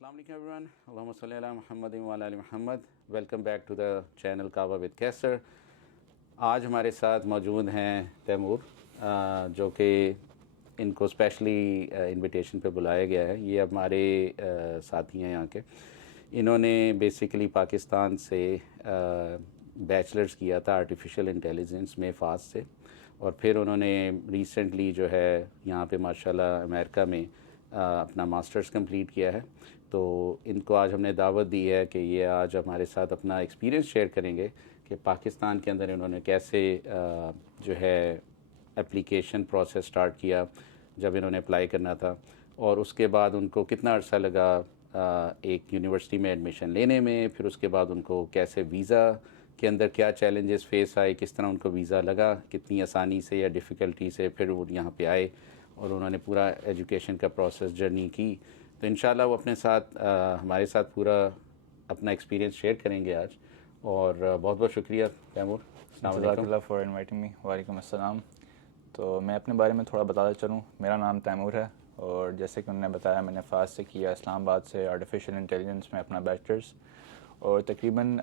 السلام علیکم every one, اللہم صلی علی محمد وعلی آل محمد. Welcome back to the channel کعبہ ود کیسر. آج ہمارے ساتھ موجود ہیں تیمور، جو کہ ان کو اسپیشلی انویٹیشن پہ بلایا گیا ہے. یہ ہمارے ساتھی ہیں یہاں کے. انہوں نے بیسیکلی پاکستان سے بیچلرز کیا تھا آرٹیفیشیل انٹیلیجنس میں فاس سے، اور پھر انہوں نے ریسنٹلی جو ہے یہاں پہ ماشاءاللہ امریکہ میں اپنا ماسٹرز کمپلیٹ کیا ہے. تو ان کو آج ہم نے دعوت دی ہے کہ یہ آج ہمارے ساتھ اپنا ایکسپیرینس شیئر کریں گے کہ پاکستان کے اندر انہوں نے کیسے جو ہے اپلیکیشن پروسیس سٹارٹ کیا جب انہوں نے اپلائی کرنا تھا، اور اس کے بعد ان کو کتنا عرصہ لگا ایک یونیورسٹی میں ایڈمیشن لینے میں. پھر اس کے بعد ان کو کیسے ویزا کے اندر کیا چیلنجز فیس آئے، کس طرح ان کو ویزا لگا، کتنی آسانی سے یا ڈیفیکلٹی سے پھر وہ یہاں پہ آئے اور انہوں نے پورا ایجوکیشن کا پروسیس جرنی کی. تو انشاءاللہ وہ اپنے ساتھ ہمارے ساتھ پورا اپنا ایکسپیرینس شیئر کریں گے آج. اور بہت بہت شکریہ تیمور. السلام جزاک علیکم. اللہ فار انوائٹنگ می. وعلیکم السلام. تو میں اپنے بارے میں تھوڑا بتاتا چلوں. میرا نام تیمور ہے، اور جیسے کہ انہوں نے بتایا میں نے فاس سے کیا، اسلام آباد سے آرٹیفیشیل انٹیلیجنس میں اپنا بیچلرس، اور تقریباً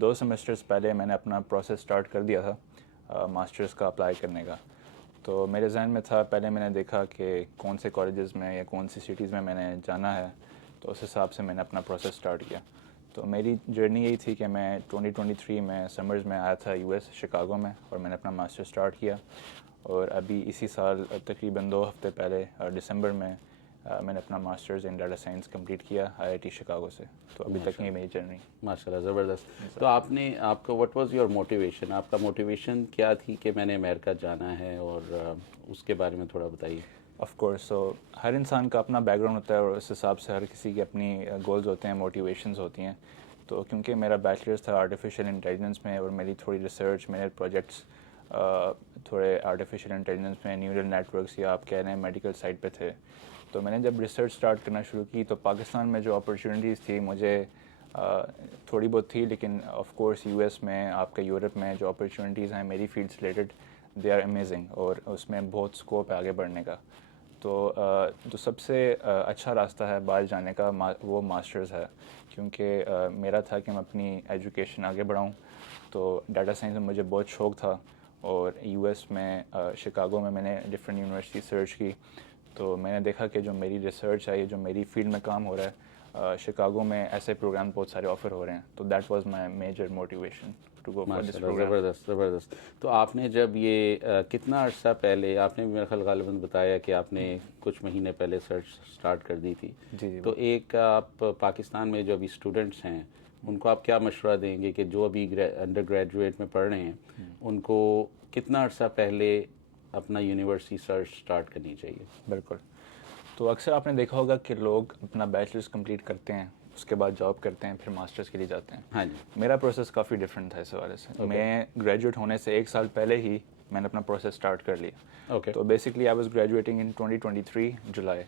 2 سیمسٹرز پہلے میں نے اپنا پروسیس سٹارٹ کر دیا تھا ماسٹرز کا اپلائی کرنے کا. تو میرے ذہن میں تھا، پہلے میں نے دیکھا کہ کون سے کالجز میں یا کون سی سٹیز میں نے جانا ہے، تو اس حساب سے میں نے اپنا پروسیس سٹارٹ کیا. تو میری جرنی یہی تھی کہ میں 2023 میں سمرز میں آیا تھا US شکاگو میں، اور میں نے اپنا ماسٹر سٹارٹ کیا. اور ابھی اسی سال تقریباً 2 ہفتے پہلے دسمبر میں میں نے اپنا masters in data science complete کیا IIT شکاگو سے. تو ابھی تک یہ میری جرنی. ماشاءاللہ زبردست. تو آپ کو وٹ واز یور موٹیویشن؟ آپ کا موٹیویشن کیا تھی کہ میں نے امریکہ جانا ہے، اور اس کے بارے میں تھوڑا بتائیے. Of course. سو ہر انسان کا اپنا بیک گراؤنڈ ہوتا ہے، اور اس حساب سے ہر کسی کی اپنی گولز ہوتے ہیں، موٹیویشنز ہوتی ہیں. تو کیونکہ میرا بیچلرس تھا آرٹیفیشیل انٹیلیجنس میں، اور میری تھوڑی ریسرچ، میرے پروجیکٹس تھوڑے آرٹیفیشیل انٹیلیجنس میں نیورل نیٹ ورکس یا آپ کہہ رہے ہیں میڈیکل سائڈ پہ تھے. تو میں نے جب ریسرچ سٹارٹ کرنا شروع کی تو پاکستان میں جو اپرچونیٹیز تھی مجھے تھوڑی بہت تھی، لیکن آف کورس US میں، آپ کے یورپ میں جو اپرچونیٹیز ہیں میری فیلڈ سے ریلیٹڈ، دے آر امیزنگ، اور اس میں بہت اسکوپ ہے آگے بڑھنے کا. تو جو سب سے اچھا راستہ ہے باہر جانے کا وہ ماسٹرز ہے، کیونکہ میرا تھا کہ میں اپنی ایجوکیشن آگے بڑھاؤں. تو ڈاٹا سائنس میں مجھے بہت شوق تھا، اور US میں شکاگو میں نے ڈفرینٹ یونیورسٹی سرچ کی. تو میں نے دیکھا کہ جو میری ریسرچ ہے، جو میری فیلڈ میں کام ہو رہا ہے، شکاگو میں ایسے پروگرام بہت سارے آفر ہو رہے ہیں. تو that was my major motivation to go for this programme. زبردست زبردست. تو آپ نے جب یہ کتنا عرصہ پہلے، آپ نے میرا خیال غالباً بتایا کہ آپ نے کچھ مہینے پہلے سرچ سٹارٹ کر دی تھی. جی. تو ایک آپ پاکستان میں جو ابھی اسٹوڈنٹس ہیں ان کو آپ کیا مشورہ دیں گے کہ جو ابھی انڈر گریجویٹ میں پڑھ رہے ہیں، ان کو کتنا عرصہ پہلے اپنا یونیورسٹی سرچ سٹارٹ کرنی چاہیے؟ بالکل. تو اکثر آپ نے دیکھا ہوگا کہ لوگ اپنا بیچلرس کمپلیٹ کرتے ہیں، اس کے بعد جاب کرتے ہیں، پھر ماسٹرز کے لیے جاتے ہیں. ہاں جی. میرا پروسیس کافی ڈفرینٹ تھا اس حوالے سے. میں گریجویٹ ہونے سے 1 سال پہلے ہی میں نے اپنا پروسیس سٹارٹ کر لیا. اوکے. تو بیسکلی آئی واز گریجویٹنگ ان 2023 جولائی،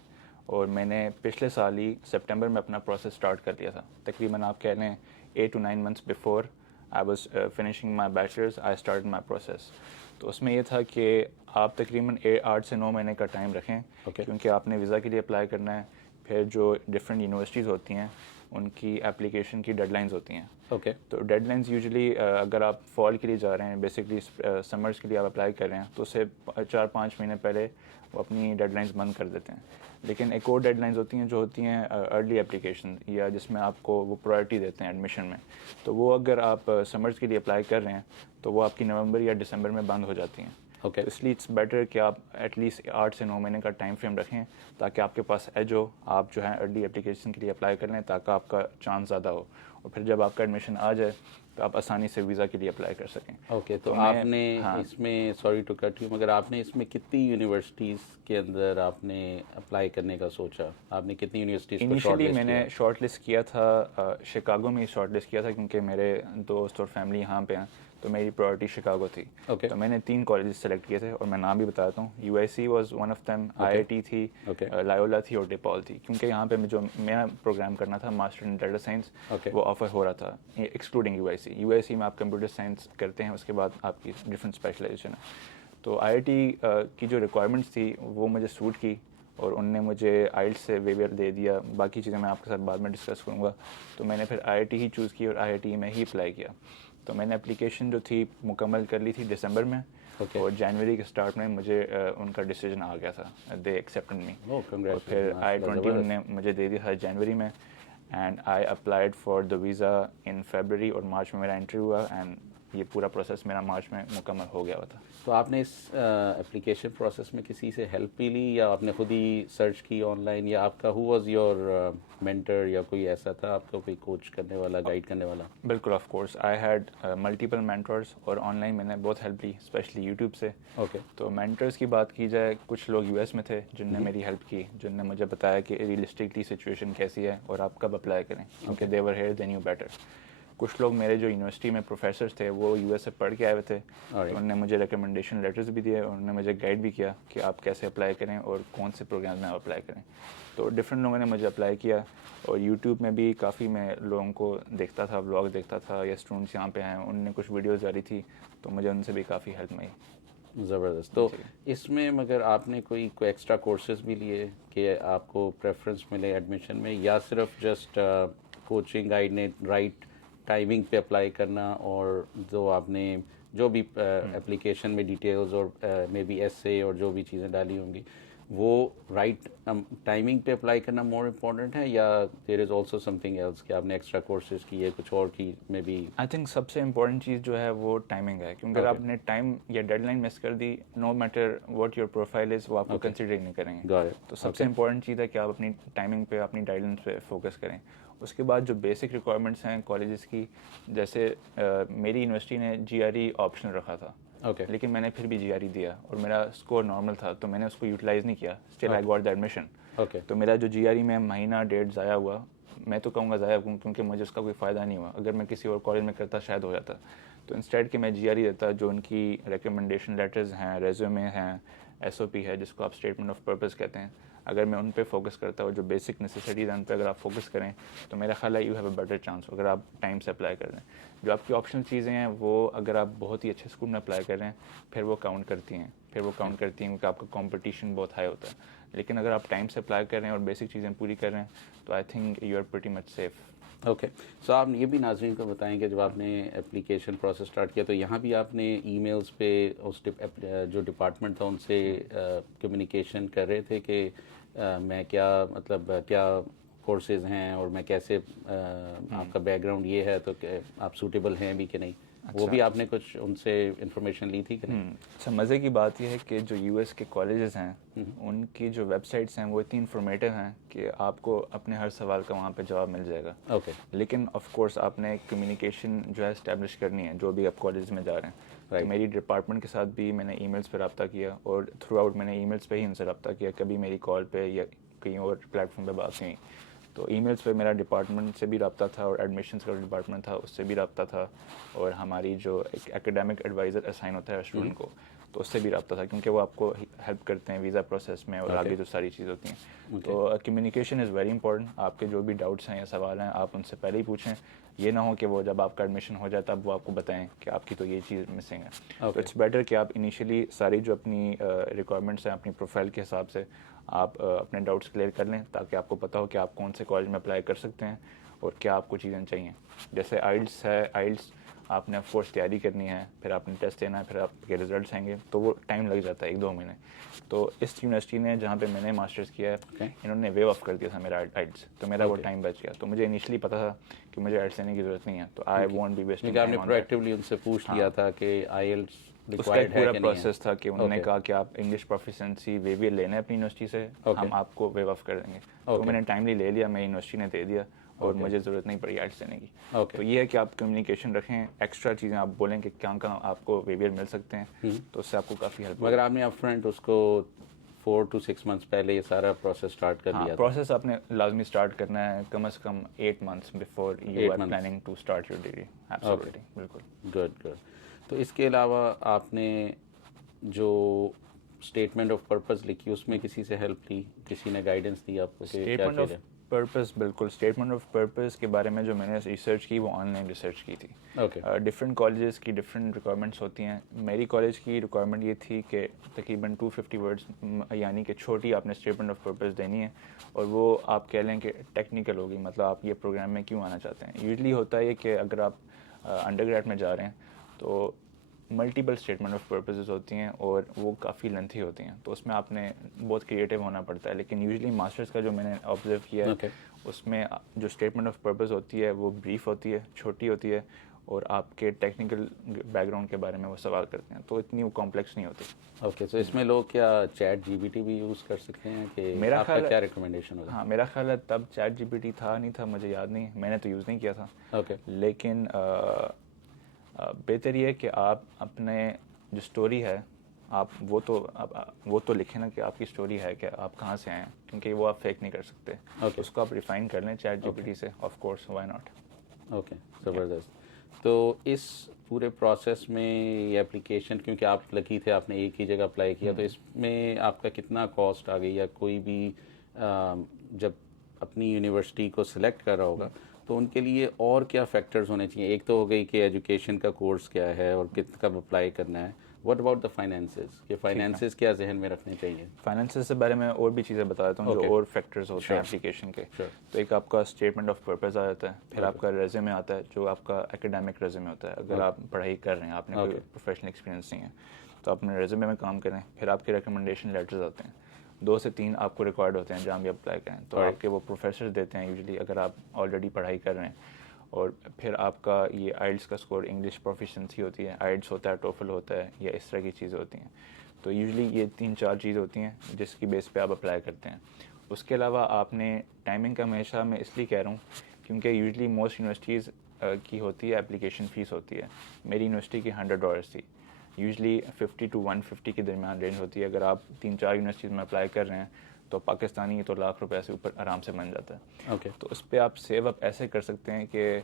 اور میں نے پچھلے سال ہی سپٹمبر میں اپنا پروسیس سٹارٹ کر لیا تھا. تقریباً آپ کہہ لیں 8 to 9 months before I was finishing my bachelors I start my process. تو اس میں یہ تھا کہ آپ تقریباً 8 سے 9 مہینے کا ٹائم رکھیں، کیونکہ آپ نے ویزا کے لیے اپلائی کرنا ہے. پھر جو ڈفرینٹ یونیورسٹیز ہوتی ہیں ان کی اپلیکیشن کی ڈیڈ لائنز ہوتی ہیں. اوکے. تو ڈیڈ لائنز یوزلی اگر آپ فال کے لیے جا رہے ہیں، بیسکلی سمرز کے لیے آپ اپلائی کر رہے ہیں، تو اسے 4-5 مہینے پہلے وہ اپنی ڈیڈ لائنز بند کر دیتے ہیں. لیکن ایک اور ڈیڈ لائنز ہوتی ہیں جو ہوتی ہیں ارلی اپلیکیشن، یا جس میں آپ کو وہ پرائرٹی دیتے ہیں ایڈمیشن میں. تو وہ اگر آپ سمرز کے لیے اپلائی کر رہے ہیں تو وہ آپ کی نومبر یا دسمبر میں بند ہو جاتی ہیں. اوکے. اس لیے اٹس بیٹر کہ آپ ایٹ لیسٹ 8 سے 9 مہینے کا ٹائم فریم رکھیں، تاکہ آپ کے پاس ایج ہو، آپ جو ہے ارلی اپلیکیشن کے لیے اپلائی کر لیں تاکہ آپ کا چانس زیادہ ہو، اور پھر جب آپ کا ایڈمیشن آ جائے تو آپ آسانی سے ویزا کے لیے اپلائی کر سکیں. اوکے. تو آپ نے اس میں، سوری ٹو کٹ یو، مگر آپ نے اس میں کتنی یونیورسٹیز کے اندر آپ نے اپلائی کرنے کا سوچا؟ آپ نے کتنی یونیورسٹیز کو شارٹ انیشلی لسٹ میں نے شارٹ لسٹ کیا تھا شکاگو میں ہی شارٹ لسٹ کیا تھا، کیونکہ میرے دوست اور فیملی یہاں پہ ہیں، تو میری پرائرٹی شکاگو تھی. اوکے. تو میں نے 3 کالجز سلیکٹ کیے تھے، اور میں نام بھی بتاتا ہوں. UIC was one of them, IIT تھی، لائیولا تھی، اور ڈیپال تھی. کیونکہ یہاں پہ جو میں پروگرام کرنا تھا ماسٹر ان ڈیٹا سائنس، وہ آفر ہو رہا تھا ایکسکلوڈنگ UIC میں آپ کمپیوٹر سائنس کرتے ہیں، اس کے بعد آپ کی ڈفرینٹ اسپیشلائزیشن ہے. تو IIT کی جو ریکوائرمنٹس تھی وہ مجھے سوٹ کی، اور ان نے مجھے آئلٹس سے ویویئر دے دیا. باقی چیزیں میں آپ کے ساتھ بعد میں ڈسکس کروں گا. تو میں نے پھر آئی آئی ٹی ہی چوز کی اور آئی آئی ٹی میں ہی اپلائی کیا. تو میں نے اپلیکیشن جو تھی مکمل کر لی تھی دسمبر میں, اور جنوری کے اسٹارٹ میں مجھے ان کا ڈیسیجن آ گیا تھا, دے ایکسیپٹڈ می. اور پھر I-20 نے مجھے دے دیا تھا جنوری میں, and I applied for the visa in February, اور مارچ میں میرا انٹرویو ہوا, اینڈ یہ پورا پروسیس میرا مارچ میں مکمل ہو گیا ہوا تھا. تو آپ نے اس اپلیکیشن پروسیس میں کسی سے ہیلپ بھی لی, یا آپ نے خود ہی سرچ کی آن لائن, یا آپ کا ہو واز یور مینٹر, یا کوئی ایسا تھا آپ کو کوئی کوچ کرنے والا, گائیڈ کرنے والا؟ بالکل, of course I had multiple mentors, اور آن لائن میں نے بہت ہیلپ لی, اسپیشلی یوٹیوب سے. اوکے. تو مینٹرس کی بات کی جائے, کچھ لوگ یو ایس میں تھے جن نے میری ہیلپ کی, جن نے مجھے بتایا کہ ریئلسٹکلی سچویشن کیسی ہے اور آپ کب اپلائی کریں, کیونکہ دے ور ہیئر دے نیو بیٹر. کچھ لوگ میرے جو یونیورسٹی میں پروفیسرس تھے وہ یو ایس سے پڑھ کے آئے ہوئے تھے, تو انہوں نے مجھے ریکمنڈیشن لیٹرز بھی دیے, اور انہوں نے مجھے گائیڈ بھی کیا کہ آپ کیسے اپلائی کریں اور کون سے پروگرامز میں آپ اپلائی کریں. تو ڈفرینٹ لوگوں نے مجھے اپلائی کیا, اور یوٹیوب میں بھی کافی میں لوگوں کو دیکھتا تھا, بلاگ دیکھتا تھا, یا اسٹوڈنٹس یہاں پہ ہیں ان نے کچھ ویڈیوز جاری تھی, تو مجھے ان سے بھی کافی ہیلپ ملی. زبردست. تو اس میں مگر آپ نے کوئی ایکسٹرا کورسز بھی لیے کہ آپ کو پریفرنس ملے ایڈمیشن میں, یا صرف جسٹ کوچنگ گائیڈ نے رائٹ ٹائمنگ پہ اپلائی کرنا, اور جو آپ نے جو بھی اپلیکیشن میں ڈیٹیلز اور مے بی ایس اے اور جو بھی چیزیں ڈالی ہوں گی وہ رائٹ ٹائمنگ پہ اپلائی کرنا مور امپورٹنٹ ہے, یا there is also something else کہ آپ نے ایکسٹرا کورسز کیے کچھ اور کی میں بھی؟ آئی تھنک سب سے امپورٹنٹ چیز جو ہے وہ ٹائمنگ ہے, کیونکہ اگر آپ نے ٹائم یا ڈیڈ لائن مس کر دی, no matter what your profile is, وہ آپ کو کنسیڈر نہیں کریں گے. تو سب سے امپورٹنٹ چیز ہے کہ آپ اپنی ٹائمنگ پہ, اپنی ڈیڈ لائن پہ فوکس کریں. اس کے بعد جو بیسک ریکوائرمنٹس ہیں کالجز کی, جیسے میری یونیورسٹی نے جی آر ای آپشنل رکھا تھا, لیکن میں نے پھر بھی جی آر ای دیا, اور میرا اسکور نارمل تھا, تو میں نے اس کو یوٹیلائز نہیں کیا. Still I got the admission. تو میرا جو جی آر ای میں مہینہ ڈیڑھ ضائع ہوا, میں تو کہوں گا ضائع, کیونکہ مجھے اس کا کوئی فائدہ نہیں ہوا. اگر میں کسی اور کالج میں کرتا شاید ہو جاتا. تو انسٹیڈ کہ میں جی آر ای دیتا, جو ان کی ریکمنڈیشن لیٹرز ہیں, ریزیومے ہیں, ایس او پی ہے جس کو آپ اسٹیٹمنٹ آف پرپز کہتے ہیں, اگر میں ان پہ فوکس کرتا اور جو بیسک نیسیسٹیز ہیں ان پہ اگر آپ فوکس کریں, تو میرا خیال ہے you have a better chance اگر آپ ٹائم سے اپلائی کر دیں. جو آپ کی آپشنل چیزیں ہیں وہ اگر آپ بہت ہی اچھے اسکول میں اپلائی کر رہے ہیں, پھر وہ کاؤنٹ کرتی ہیں کیونکہ آپ کا کمپٹیشن بہت ہائی ہوتا ہے. لیکن اگر آپ ٹائم سے اپلائی کر رہے ہیں اور بیسک چیزیں پوری کر رہے ہیں, تو I think you are pretty much safe. Okay. So آپ یہ بھی ناظرین کو بتائیں کہ جب آپ نے اپلیکیشن پروسیس اسٹارٹ کیا تو یہاں بھی آپ نے ای میلز پہ اس جو ڈپارٹمنٹ تھا ان سے کمیونیکیشن کر رہے تھے کہ میں کیا مطلب کیا کورسز ہیں, اور میں کیسے آپ کا بیک گراؤنڈ یہ ہے تو کہ آپ سوٹیبل ہیں بھی کہ نہیں, وہ بھی آپ نے کچھ ان سے انفارمیشن لی تھی کہ نہیں؟ اچھا, مزے کی بات یہ ہے کہ جو یو ایس کے کالجز ہیں ان کی جو ویب سائٹس ہیں وہ اتنی انفارمیٹیو ہیں کہ آپ کو اپنے ہر سوال کا وہاں پہ جواب مل جائے گا. اوکے. لیکن آف کورس آپ نے کمیونیکیشن جو ہے اسٹیبلش کرنی ہے, جو بھی آپ کالجز میں جا رہے ہیں. تو میری ڈپارٹمنٹ کے ساتھ بھی میں نے ای میلس پہ رابطہ کیا, اور تھرو آؤٹ میں نے ای میلس پہ ہی ان سے رابطہ کیا, کبھی میری کال پہ یا کہیں اور پلیٹ فارم پہ بات نہیں. تو ای میلس پہ میرا ڈپارٹمنٹ سے بھی رابطہ تھا, اور ایڈمیشنس کا ڈپارٹمنٹ تھا اس سے بھی رابطہ تھا, اور ہماری جو ایک ایکیڈیمک ایڈوائزر اسائن ہوتا ہے اسٹوڈنٹ کو, تو اس سے بھی رابطہ تھا, کیونکہ وہ آپ کو ہیلپ کرتے ہیں ویزا پروسیس میں, اور آگے جو ساری چیز ہوتی ہیں. تو کمیونیکیشن از ویری امپورٹنٹ. آپ کے جو بھی ڈاؤٹس ہیں یا سوال ہیں آپ ان سے پہلے ہی پوچھیں. یہ نہ ہو کہ وہ جب آپ کا ایڈمیشن ہو جائے تب وہ آپ کو بتائیں کہ آپ کی تو یہ چیز مسنگ ہے. تو اٹس بیٹر کہ آپ انیشیلی ساری جو اپنی ریکوائرمنٹس ہیں اپنی پروفائل کے حساب سے آپ اپنے ڈاؤٹس کلیئر کر لیں, تاکہ آپ کو پتہ ہو کہ آپ کون سے کالج میں اپلائی کر سکتے ہیں اور کیا آپ کو چیزیں چاہیے. جیسے آئلٹس ہے, آئلٹس آپ نے آف کورس تیاری کرنی ہے, پھر آپ نے ٹیسٹ دینا ہے, پھر آپ کے ریزلٹس آئیں گے, تو وہ ٹائم لگ جاتا ہے 1-2 مہینے. تو اس یونیورسٹی نے جہاں پہ میں نے ماسٹرز کیا ہے, انہوں نے ویو آف کر دیا تھا میرا آئلٹس, تو میرا وہ ٹائم بچ گیا. تو مجھے انیشلی پتا تھا کہ مجھے آئلٹس لینے کی ضرورت نہیں ہے, تو I won't be wasting time. آپ نے پرو ایکٹیولی ان سے پوچھ لیا تھا کہ آئلٹس اس کا ایک پورا پروسیس تھا کہ انہوں نے کہا کہ آپ انگلش پروفیشنسی ویویئر لینا ہے اپنی یونیورسٹی سے, ہم آپ کو ویو آف کر دیں گے. تو میں نے ٹائملی لے لیا, میں یونیورسٹی نے دے دیا, اور مجھے ضرورت نہیں پڑی آئلٹس لینے کی. تو یہ ہے کہ آپ کمیونیکیشن رکھیں, ایکسٹرا چیزیں آپ بولیں کہ کہاں آپ کو ویویئر مل سکتے ہیں, تو اس سے آپ کو کافی ہیلپ. مگر آپ نے اپ فرنٹ اس کو 4 to 6 months پہلے یہ سارا پروسیس اسٹارٹ کر دیا. پروسیس آپ نے لازمی اسٹارٹ کرنا ہے کم از کم 8 months before you are planning to start your degree. Absolutely, بالکل. گڈ. تو اس کے علاوہ آپ نے جو اسٹیٹمنٹ آف پرپز لکھی اس میں کسی سے ہیلپ لی, کسی نے گائیڈنس دی آپ کو کہ کیا کیا جائے؟ پرپز بالکل اسٹیٹمنٹ آف پرپز کے بارے میں جو میں نے ریسرچ کی وہ آن لائن ریسرچ کی تھی. اوکے. ڈفرینٹ کالجز کی ڈفرینٹ ریکوائرمنٹس ہوتی ہیں. میری کالج کی ریکوائرمنٹ یہ تھی کہ تقریباً 250 ورڈس یعنی کہ چھوٹی آپ نے اسٹیٹمنٹ آف پرپز دینی ہے, اور وہ آپ کہہ لیں کہ ٹیکنیکل ہوگی, مطلب آپ یہ پروگرام میں کیوں آنا چاہتے ہیں. یوزلی ہوتا ہے کہ اگر آپ انڈر گریڈ میں جا رہے ہیں تو ملٹیپل اسٹیٹمنٹ آف پرپزز ہوتی ہیں اور وہ کافی لینتھی ہوتی ہیں, تو اس میں آپ نے بہت کریٹیو ہونا پڑتا ہے. لیکن یوزلی ماسٹرز کا جو میں نے آبزرو کیا ہے اس میں جو اسٹیٹمنٹ آف پرپز ہوتی ہے وہ بریف ہوتی ہے, چھوٹی ہوتی ہے, اور آپ کے ٹیکنیکل بیک گراؤنڈ کے بارے میں وہ سوال کرتے ہیں, تو اتنی وہ کمپلیکس نہیں ہوتی. اوکے, تو اس میں لوگ کیا چیٹ جی پی ٹی بھی یوز کر سکتے ہیں کہ میرا آپ کا خیال کیا ریکمنڈیشن ہوگا؟ ہاں میرا خیال ہے تب چیٹ جی پی ٹی تھا نہیں تھا مجھے یاد نہیں, میں نے تو یوز نہیں کیا تھا. اوکے. لیکن بہتر یہ ہے کہ آپ اپنے جو اسٹوری ہے آپ وہ تو لکھیں نا کہ آپ کی اسٹوری ہے کہ آپ کہاں سے آئے ہیں, کیونکہ وہ آپ فیک نہیں کر سکتے. اس کو آپ ریفائن کر لیں چیٹ جی پی ٹی سے, of course, why not. Okay, زبردست. تو اس پورے پروسیس میں یہ اپلیکیشن, کیونکہ آپ لکی تھے آپ نے ایک ہی جگہ اپلائی کیا, تو اس میں آپ کا کتنا کاسٹ آ گئی, یا کوئی بھی جب اپنی یونیورسٹی کو سلیکٹ کر رہا ہوگا تو ان کے لیے اور کیا فیکٹرز ہونے چاہیے؟ ایک تو ہو گئی کہ ایجوکیشن کا کورس کیا ہے اور کب اپلائی کرنا ہے. واٹ اباؤٹ دا فائنینسز, کہ فائنینسز کیا ذہن میں رکھنے چاہیے؟ فائنینسز کے بارے میں اور بھی چیزیں بتا دیتا ہوں جو اور فیکٹرز ہوتے ہیں اپلیکیشن کے. تو ایک آپ کا اسٹیٹمنٹ آف پرپز آ جاتا ہے, پھر آپ کا ریزیومے آتا ہے جو آپ کا اکیڈیمک ریزیومے ہوتا ہے. اگر آپ پڑھائی کر رہے ہیں, آپ نے کوئی پروفیشنل ایکسپیرینس نہیں ہے, تو آپ اپنے ریزیومے میں کام کریں. پھر آپ کے ریکمنڈیشن لیٹرز آتے ہیں, 2 سے 3 آپ کو ریکوائرڈ ہوتے ہیں جہاں بھی اپلائی کریں, تو آپ کے وہ پروفیسر دیتے ہیں یوزلی اگر آپ آلریڈی پڑھائی کر رہے ہیں. اور پھر آپ کا یہ آئلٹس کا اسکور, انگلش پروفیشنسی ہوتی ہے, آئلٹس ہوتا ہے, ٹوفل ہوتا ہے, یا اس طرح کی چیزیں ہوتی ہیں. تو یوزلی یہ 3-4 چیز ہوتی ہیں جس کی بیس پہ آپ اپلائی کرتے ہیں. اس کے علاوہ آپ نے ٹائمنگ کا ہمیشہ میں اس لیے کہہ رہا ہوں کیونکہ یوزلی موسٹ یونیورسٹیز کی ہوتی ہے اپلیکیشن فیس ہوتی ہے. میری یونیورسٹی کی $100 تھی. یوزلی 50 to 150 کے درمیان رینج ہوتی ہے. اگر آپ 3-4 یونیورسٹیز میں اپلائی کر رہے ہیں تو پاکستانی تو $1,00,000 سے اوپر آرام سے بن جاتا ہے. اوکے. تو اس پہ آپ سیو اپ ایسے کر سکتے ہیں کہ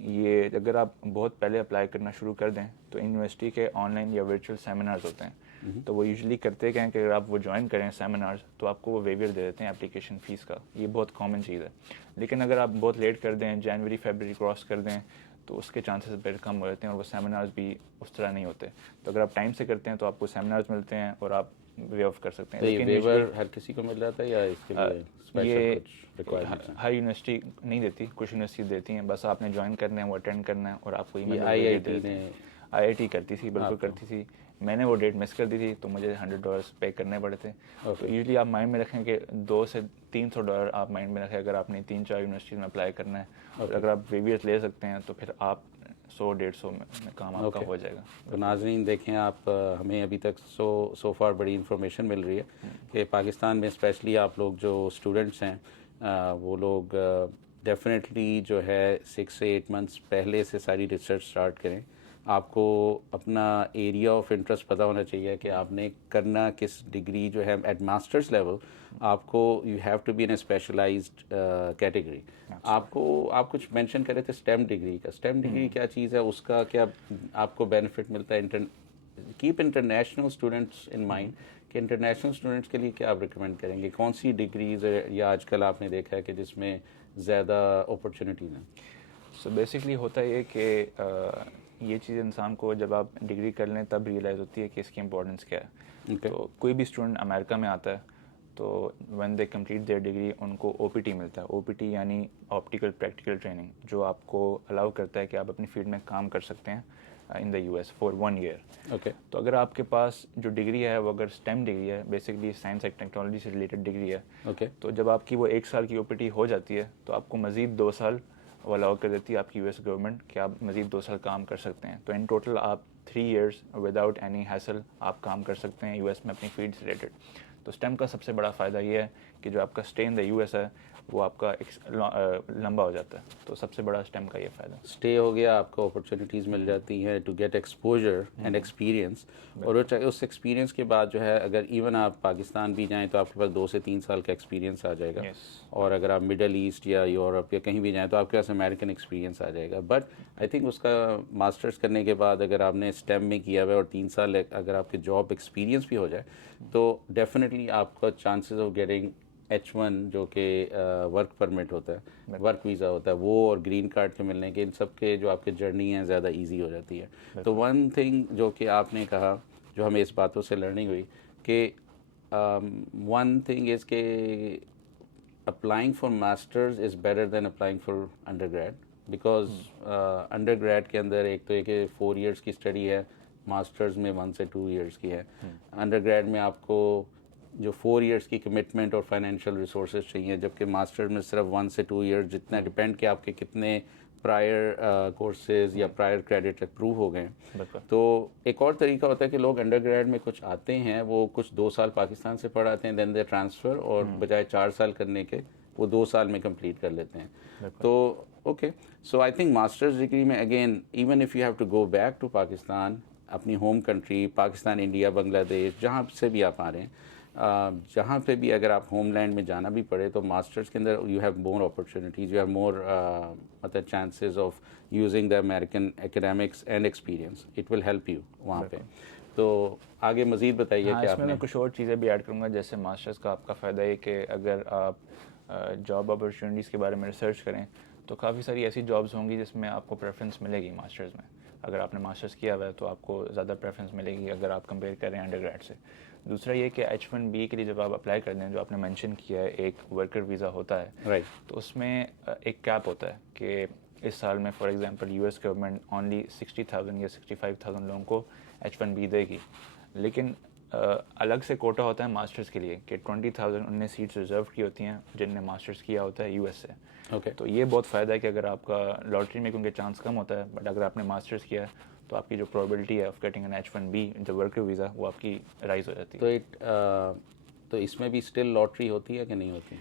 یہ اگر آپ بہت پہلے اپلائی کرنا شروع کر دیں تو یونیورسٹی کے آن لائن یا ورچوئل سیمینارز ہوتے ہیں, تو وہ یوزلی کرتے کہیں کہ اگر آپ وہ جوائن کریں سیمینارز تو آپ کو وہ ویویئر دے دیتے ہیں اپلیکیشن فیس کا. یہ بہت کامن چیز ہے. لیکن اگر آپ بہت لیٹ کر دیں, جنوری فیبرری کراس کر دیں, تو اس کے چانسز پھر کم ہو جاتے ہیں, اور وہ سیمینارز بھی اس طرح نہیں ہوتے. تو اگر آپ ٹائم سے کرتے ہیں تو آپ کو سیمینارز ملتے ہیں اور آپ وے آف کر سکتے ہیں. لیکن ویور ہر کسی کو مل جاتا ہے یا اس کے لیے یہ اسپیشل کچھ ریکوائرمنٹس ہیں؟ ہر یونیورسٹی نہیں دیتی, کچھ یونیورسٹی دیتی ہیں. بس آپ نے جوائن کرنا ہے, وہ اٹینڈ کرنا ہے, اور آپ کو یہ آئی آئی ٹی نے IIT کرتی تھی, بالکل کرتی تھی. میں نے وہ ڈیٹ مس کر دی تھی تو مجھے $100 پے کرنے پڑے تھے. تو یوزلی آپ مائنڈ میں رکھیں کہ $200 سے $300 آپ مائنڈ میں رکھیں اگر آپ نے 3-4 یونیورسٹیز میں اپلائی کرنا ہے. اور اگر آپ ویویئرس لے سکتے ہیں تو پھر آپ 100-150 میں کام آپ کا ہو جائے گا. تو ناظرین دیکھیں آپ, ہمیں ابھی تک سو فار بڑی انفارمیشن مل رہی ہے کہ پاکستان میں اسپیشلی آپ لوگ جو اسٹوڈنٹس ہیں وہ لوگ ڈیفینیٹلی جو ہے 6 سے 8 منتھس پہلے سے ساری ریسرچ اسٹارٹ کریں. آپ کو اپنا ایریا آف انٹرسٹ پتہ ہونا چاہیے کہ آپ نے کرنا کس ڈگری جو ہے ایٹ ماسٹرس لیول. آپ کو you have to be in a specialised category. آپ کچھ مینشن کر رہے تھے اسٹیم ڈگری کا. اسٹیم ڈگری کیا چیز ہے, اس کا کیا آپ کو بینیفٹ ملتا ہے؟ Keep international students in mind کہ انٹرنیشنل اسٹوڈنٹس کے لیے کیا آپ ریکمینڈ کریں گے, کون سی ڈگریز یا آج کل آپ نے دیکھا ہے کہ جس میں زیادہ اپرچونیٹیز ہیں؟ سو بیسکلی ہوتا یہ کہ یہ چیز انسان کو جب آپ ڈگری کر لیں تب ریئلائز ہوتی ہے کہ اس کی امپورٹنس کیا ہے. تو کوئی بھی اسٹوڈنٹ امریکہ میں آتا ہے تو when they complete their degree ان کو OPT ملتا ہے. OPT یعنی آپٹیکل پریکٹیکل ٹریننگ, جو آپ کو الاؤ کرتا ہے کہ آپ اپنی فیلڈ میں کام کر سکتے ہیں ان دا US فار 1 year. اوکے. تو اگر آپ کے پاس جو ڈگری ہے وہ اگر STEM ڈگری ہے, بیسکلی سائنس اینڈ ٹیکنالوجی سے ریلیٹڈ ڈگری ہے, اوکے, تو جب آپ کی وہ 1 سال کی OPT ہو جاتی ہے تو آپ کو مزید 2 سال وہ الاؤ کر دیتی ہے آپ کی US گورنمنٹ کہ آپ مزید 2 سال کام کر سکتے ہیں. تو ان ٹوٹل آپ 3 years وداؤٹ اینی ہیسل آپ کام کر سکتے ہیں US میں اپنی فیلڈ سے ریلیٹڈ. تو STEM کا سب سے بڑا فائدہ یہ ہے کہ جو آپ کا اسٹے ان دا US ہے وہ آپ کا لمبا ہو جاتا ہے. تو سب سے بڑا STEM کا یہ فائدہ. اسٹے ہو گیا, آپ کو اپرچونیٹیز مل جاتی ہیں to get exposure and experience. اور اس ایکسپیرینس کے بعد جو ہے اگر ایون آپ پاکستان بھی جائیں تو آپ کے پاس 2 سے 3 سال کا ایکسپیرینس آ جائے گا. اور اگر آپ مڈل ایسٹ یا یورپ یا کہیں بھی جائیں تو آپ کے پاس امریکن ایکسپیرینس آ جائے گا. بٹ آئی تھنک اس کا ماسٹرس کرنے کے بعد اگر آپ نے اسٹیم میں کیا ہوا ہے اور 3 سال اگر آپ کے جاب ایکسپیرینس بھی ہو جائے تو ڈیفینیٹلی آپ کا چانسز آف گیٹنگ H1 جو کہ ورک پرمٹ ہوتا ہے, ورک ویزا ہوتا ہے, وہ اور گرین کارڈ کے ملنے کے, ان سب کے جو آپ کی جرنی ہیں زیادہ ایزی ہو جاتی ہے. تو ون تھنگ جو کہ آپ نے کہا جو ہمیں اس باتوں سے لرننگ ہوئی کہ ون تھنگ از کہ applying for masters is better than applying for undergrad because undergrad کے اندر ایک تو یہ کہ 4 years کی اسٹڈی ہے, ماسٹرز میں 1 سے 2 years کی ہے. انڈرگریڈ میں آپ کو جو 4 years کی کمٹمنٹ اور فائنینشیل ریسورسز چاہیے, جبکہ ماسٹرز میں صرف 1 سے 2 years, جتنا ڈپینڈ کہ آپ کے کتنے پرائر کورسز یا پرائر کریڈٹ اپروو ہو گئے. تو ایک اور طریقہ ہوتا ہے کہ لوگ انڈر گریڈ میں کچھ آتے ہیں, وہ کچھ 2 سال پاکستان سے پڑھاتے ہیں, دین دے ٹرانسفر, اور بجائے 4 سال کرنے کے وہ 2 سال میں کمپلیٹ کر لیتے ہیں. تو okay, so I think masters degree میں again even if you have to go back to Pakistan, اپنی home country Pakistan, India, Bangladesh, جہاں سے بھی آپ آ رہے ہیں, جہاں پہ بھی اگر آپ ہوم لینڈ میں جانا بھی پڑے تو ماسٹرز کے اندر you have more opportunities, you have more مطلب chances of using the American academics and experience, it will help you وہاں پہ. تو آگے مزید بتائیے کہ اس میں کچھ اور چیزیں بھی ایڈ کروں گا. جیسے ماسٹرز کا آپ کا فائدہ یہ کہ اگر آپ جاب اپرچونیٹیز کے بارے میں ریسرچ کریں تو کافی ساری ایسی جابز ہوں گی جس میں آپ کو پریفرنس ملے گی ماسٹرز میں. اگر آپ نے ماسٹرز کیا ہوا ہے تو آپ کو زیادہ پریفرنس ملے گی اگر آپ کمپیئر کریں انڈر گریڈ سے. دوسرا یہ کہ H1B کے لیے جب آپ اپلائی کرتے ہیں, جو آپ نے مینشن کیا ہے ایک ورکر ویزا ہوتا ہے, تو اس میں ایک کیپ ہوتا ہے کہ اس سال میں for example US government only 60,000 یا 65,000 لوگوں کو H1B دے گی. لیکن الگ سے کوٹا ہوتا ہے ماسٹرز کے لیے کہ 20,000 ان نے سیٹس ریزرو کی ہوتی ہیں جن نے ماسٹرز کیا ہوتا ہے US سے. تو یہ بہت فائدہ ہے کہ اگر آپ کا لاٹری میں کیونکہ چانس کم ہوتا ہے, بٹ اگر آپ نے ماسٹرز کیا ہے تو آپ کی جو پروبیلٹی ہے of getting an H1B the worker visa وہ آپ کی رائز ہو جاتی ہے. تو اس میں بھی اسٹل لاٹری ہوتی ہے کہ نہیں ہوتی؟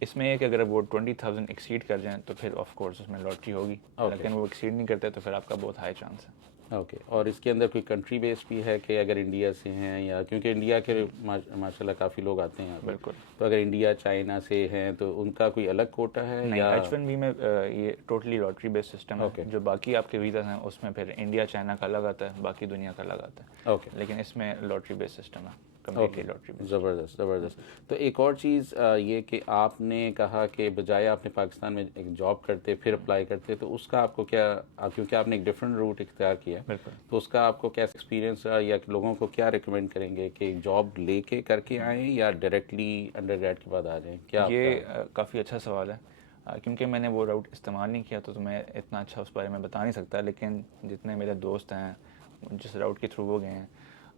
اس میں یہ کہ اگر وہ 20,000 ایکسیڈ کر جائیں تو پھر آف کورس اس میں لاٹری ہوگی, لیکن وہ ایکسیڈ نہیں کرتے تو پھر آپ کا بہت ہائی چانس ہے. اوکے, اور اس کے اندر کوئی کنٹری بیس بھی ہے کہ اگر انڈیا سے ہیں, یا کیونکہ انڈیا کے ماشاء اللہ کافی لوگ آتے ہیں. بالکل. تو اگر انڈیا چائنا سے ہیں تو ان کا کوئی الگ کوٹا ہے یا H1B میں یہ ٹوٹلی لاٹری بیس سسٹم ہے. جو باقی آپ کے ویزاز ہیں اس میں پھر انڈیا چائنا کا الگ آتا ہے, باقی دنیا کا الگ آتا ہے. اوکے, لیکن اس میں لاٹری بیس سسٹم ہے, کمپلیٹلی لاٹری بیس. زبردست زبردست. تو ایک اور چیز یہ کہ آپ نے کہا کہ بجائے آپ نے پاکستان میں ایک جاب کرتے پھر اپلائی کرتے, تو اس کا آپ کو کیا, کیونکہ آپ نے ایک ڈفرینٹ روٹ اختیار کیا, تو اس کا آپ کو کیا ایکسپیرینس رہا, یا لوگوں کو کیا ریکمینڈ کریں گے کہ جاب لے کے کر کے آئیں یا ڈائریکٹلی انڈر گریڈ کے بعد آ جائیں؟ کیا یہ کافی اچھا سوال ہے, کیونکہ میں نے وہ روٹ استعمال نہیں کیا تو میں اتنا اچھا اس بارے میں بتا نہیں سکتا. لیکن جتنے میرے دوست ہیں جس راؤٹ کے تھرو وہ گئے ہیں,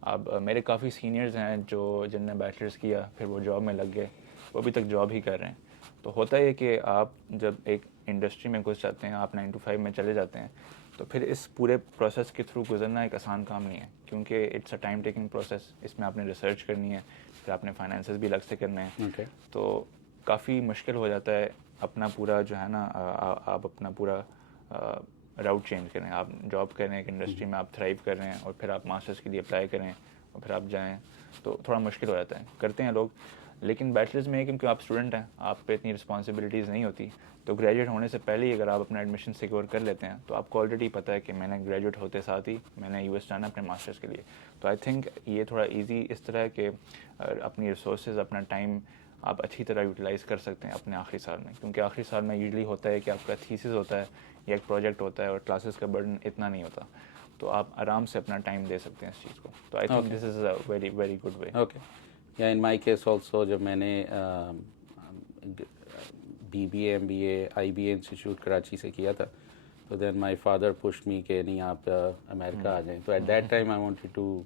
اب میرے کافی سینئرز ہیں جن نے بیچلرز کیا پھر وہ جاب میں لگ گئے, وہ ابھی تک جاب ہی کر رہے ہیں. تو ہوتا ہے کہ آپ جب ایک انڈسٹری میں گھس جاتے ہیں, آپ 9 to 5 میں چلے جاتے ہیں, تو پھر اس پورے پروسیس کے تھرو گزرنا ایک آسان کام نہیں ہے, کیونکہ it's a time taking process. اس میں آپ نے ریسرچ کرنی ہے, پھر آپ نے فائنینسز بھی الگ سے کرنے ہیں, تو کافی مشکل ہو جاتا ہے اپنا پورا جو ہے نا, آپ اپنا پورا راؤٹ چینج کریں. آپ جاب کریں ایک انڈسٹری میں, آپ تھرائیو کر رہے ہیں, اور پھر آپ ماسٹرز کے لیے اپلائی کریں اور پھر آپ جائیں, تو تھوڑا مشکل ہو جاتا ہے. کرتے ہیں لوگ, لیکن بیچلرز میں کیونکہ آپ اسٹوڈنٹ ہیں, آپ پہ اتنی رسپانسبلٹیز نہیں ہوتی, تو گریجویٹ ہونے سے پہلے ہی اگر آپ اپنا ایڈمیشن سیکور کر لیتے ہیں تو آپ کو آلریڈی پتہ ہے کہ میں نے گریجویٹ ہوتے ساتھ ہی میں نے US جانا اپنے ماسٹرز کے لیے. تو آئی تھنک یہ تھوڑا ایزی اس طرح ہے کہ اپنی ریسورسز, اپنا ٹائم آپ اچھی طرح یوٹیلائز کر سکتے ہیں اپنے آخری سال میں, کیونکہ آخری سال میں یوزلی ہوتا ہے کہ آپ کا تھیسس ہوتا ہے یا ایک پروجیکٹ ہوتا ہے, اور کلاسز کا برڈن اتنا نہیں ہوتا, تو آپ آرام سے اپنا ٹائم دے سکتے ہیں اس چیز کو. تو I think this is a very very good way. Okay, یا ان مائی کیس آلسو جب میں نے BBA MBA IBA institute Karachi سے کیا تھا, تو دین مائی فادر پش می کہ نہیں آپ امریکہ آ جائیں. تو at that time I wanted to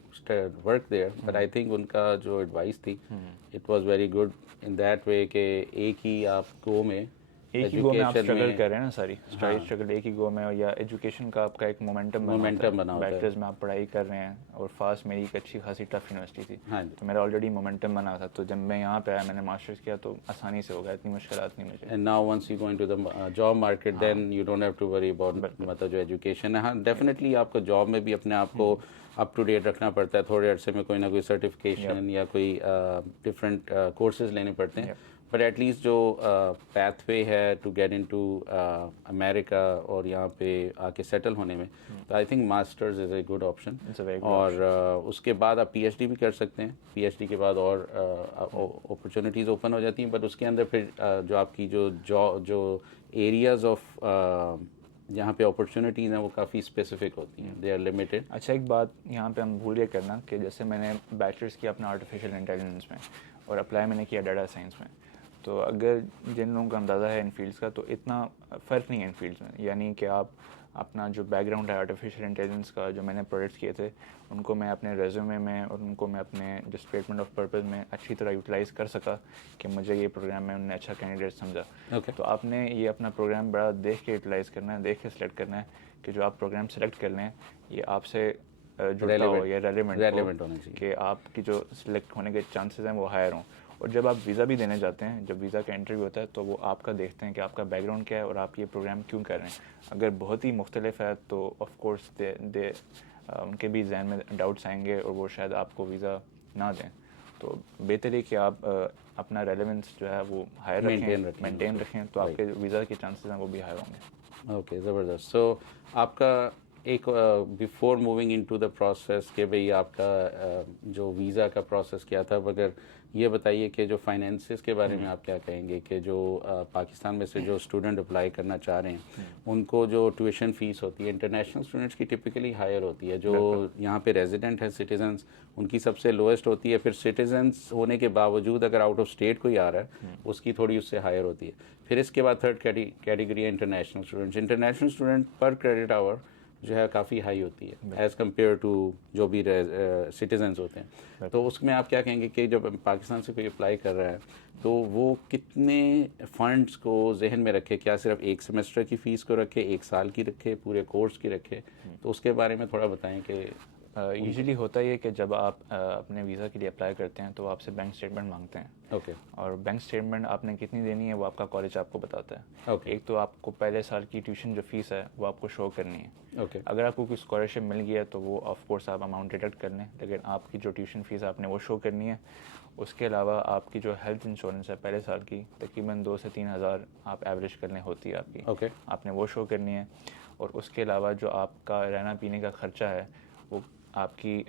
work there, but I think ان کا جو ایڈوائس تھی it was very good in that way کہ ایک ہی آپ گو میں ایک ہی گو میں آپ اسٹرگل کر رہے ہیں نا, ساری اسٹرگل ایک ہی گو میں, یا ایجوکیشن کا آپ کا ایک مومنٹم بنا ہوتا ہے. بیچلرز میں آپ پڑھائی کر رہے ہیں, اور فاسٹ میری ایک اچھی خاصی ٹف یونیورسٹی تھی, تو میرا آلریڈی مومنٹم بنا تھا, تو جب میں یہاں پہ آیا میں نے ماسٹرز کیا تو آسانی سے ہو گیا, اتنی مشکلات نہیں مجھے. And now once you go into the job market then you don't have to worry about مطلب جو ایجوکیشن ہے. ہاں ڈیفینیٹلی آپ کو جاب میں بھی اپنے آپ کو اپ ٹو ڈیٹ رکھنا پڑتا ہے, تھوڑے عرصے میں کوئی نہ کوئی سرٹیفکیشن یا کوئی ڈفرینٹ کورسز لینے پڑتے ہیں, بٹ ایٹ لیسٹ جو پیتھ وے ہے to get into America اور یہاں پہ آ کے سیٹل ہونے میں، تو I think masters is a good option. اور اس کے بعد آپ پی ایچ ڈی بھی کر سکتے ہیں. پی ایچ ڈی کے بعد اور اپرچونیٹیز اوپن ہو جاتی ہیں، بٹ اس کے اندر پھر جو آپ کی جو ایریاز آف جہاں پہ اپرچونیٹیز ہیں وہ کافی اسپیسیفک ہوتی ہیں، دے آر لمیٹیڈ. اچھا، ایک بات یہاں پہ ہم بھول یہ کرنا کہ جیسے میں نے بیچلرس کیا اپنا آرٹیفیشیل انٹیلیجنس میں اور اپلائی میں نے کیا ڈیٹا سائنس میں، تو اگر جن لوگوں کا اندازہ ہے ان فیلڈس کا تو اتنا فرق نہیں ہے ان فیلڈس میں. یعنی کہ آپ اپنا جو بیک گراؤنڈ ہے آرٹیفیشیل انٹیلیجنس کا، جو میں نے پروجیکٹس کیے تھے، ان کو میں اپنے ریزیومے میں اور ان کو میں اپنے جو اسٹیٹمنٹ آف پرپز میں اچھی طرح یوٹیلائز کر سکا کہ مجھے یہ پروگرام میں انہوں نے اچھا کینڈیڈیٹ سمجھا. تو آپ نے یہ اپنا پروگرام بڑا دیکھ کے یوٹیلائز کرنا ہے، دیکھ کے سلیکٹ کرنا ہے کہ جو آپ پروگرام سلیکٹ کر لیں یہ آپ سے جڑتا ہو یا ریلیونٹ ہونا چاہیے کہ آپ کی جو سلیکٹ ہونے کے چانسز ہیں وہ ہائر ہوں. اور جب آپ ویزا بھی دینے جاتے ہیں، جب ویزا کا انٹرویو ہوتا ہے تو وہ آپ کا دیکھتے ہیں کہ آپ کا بیک گراؤنڈ کیا ہے اور آپ یہ پروگرام کیوں کر رہے ہیں. اگر بہت ہی مختلف ہے تو آف کورس ان کے بھی ذہن میں ڈاؤٹس آئیں گے اور وہ شاید آپ کو ویزا نہ دیں. تو بہتر ہے کہ آپ اپنا ریلیونس جو ہے وہ ہائر رکھیں، مینٹین رکھیں، تو آپ کے ویزا کے چانسز ہیں وہ بھی ہائر ہوں گے. اوکے، زبردست. سو آپ کا ایک before moving into the process کہ بھئی آپ کا جو ویزا کا پروسیس کیا تھا، مگر یہ بتائیے کہ جو فائنینسز کے بارے میں آپ کیا کہیں گے کہ جو پاکستان میں سے جو اسٹوڈنٹ اپلائی کرنا چاہ رہے ہیں ان کو جو ٹیوشن فیس ہوتی ہے انٹرنیشنل اسٹوڈنٹس کی ٹپکلی ہائر ہوتی ہے، جو یہاں پہ ریزیڈنٹ ہیں سٹیزنس ان کی سب سے لوئسٹ ہوتی ہے. پھر سٹیزنس ہونے کے باوجود اگر آؤٹ آف اسٹیٹ کوئی آ رہا ہے اس کی تھوڑی اس سے ہائر ہوتی ہے. پھر اس کے بعد تھرڈ کیٹیگری ہے انٹرنیشنل اسٹوڈنٹس. انٹرنیشنل اسٹوڈنٹ پر کریڈٹ آور جو ہے کافی ہائی ہوتی ہے ایز کمپیئر ٹو جو بھی سٹیزنس ہوتے ہیں. تو اس میں آپ کیا کہیں گے کہ جب پاکستان سے کوئی اپلائی کر رہا ہے تو وہ کتنے فنڈس کو ذہن میں رکھے؟ کیا صرف ایک سیمسٹر کی فیس کو رکھے، ایک سال کی رکھے، پورے کورس کی رکھے؟ تو اس کے بارے میں تھوڑا بتائیں کہ یوزلی ہوتا یہ کہ جب آپ اپنے ویزا کے لیے اپلائی کرتے ہیں تو آپ سے بینک اسٹیٹمنٹ مانگتے ہیں. اوکے. اور بینک اسٹیٹمنٹ آپ نے کتنی دینی ہے وہ آپ کا کالج آپ کو بتاتا ہے. اوکے. ایک تو آپ کو پہلے سال کی ٹیوشن جو فیس ہے وہ آپ کو شو کرنی ہے. اوکے. اگر آپ کو کوئی اسکالرشپ مل گیا ہے تو وہ آف کورس آپ اماؤنٹ ڈیڈکٹ کر لیں، لیکن آپ کی جو ٹیوشن فیس آپ نے وہ شو کرنی ہے. اس کے علاوہ آپ کی جو ہیلتھ انشورنس ہے پہلے سال کی تقریباً 2 سے 3 ہزار آپ ایوریج کرنے ہوتی ہے آپ کی. اوکے. آپ نے وہ شو کرنی ہے. اور اس کے علاوہ جو آپ کا رہنا پینے کا خرچہ ہے وہ آپ کی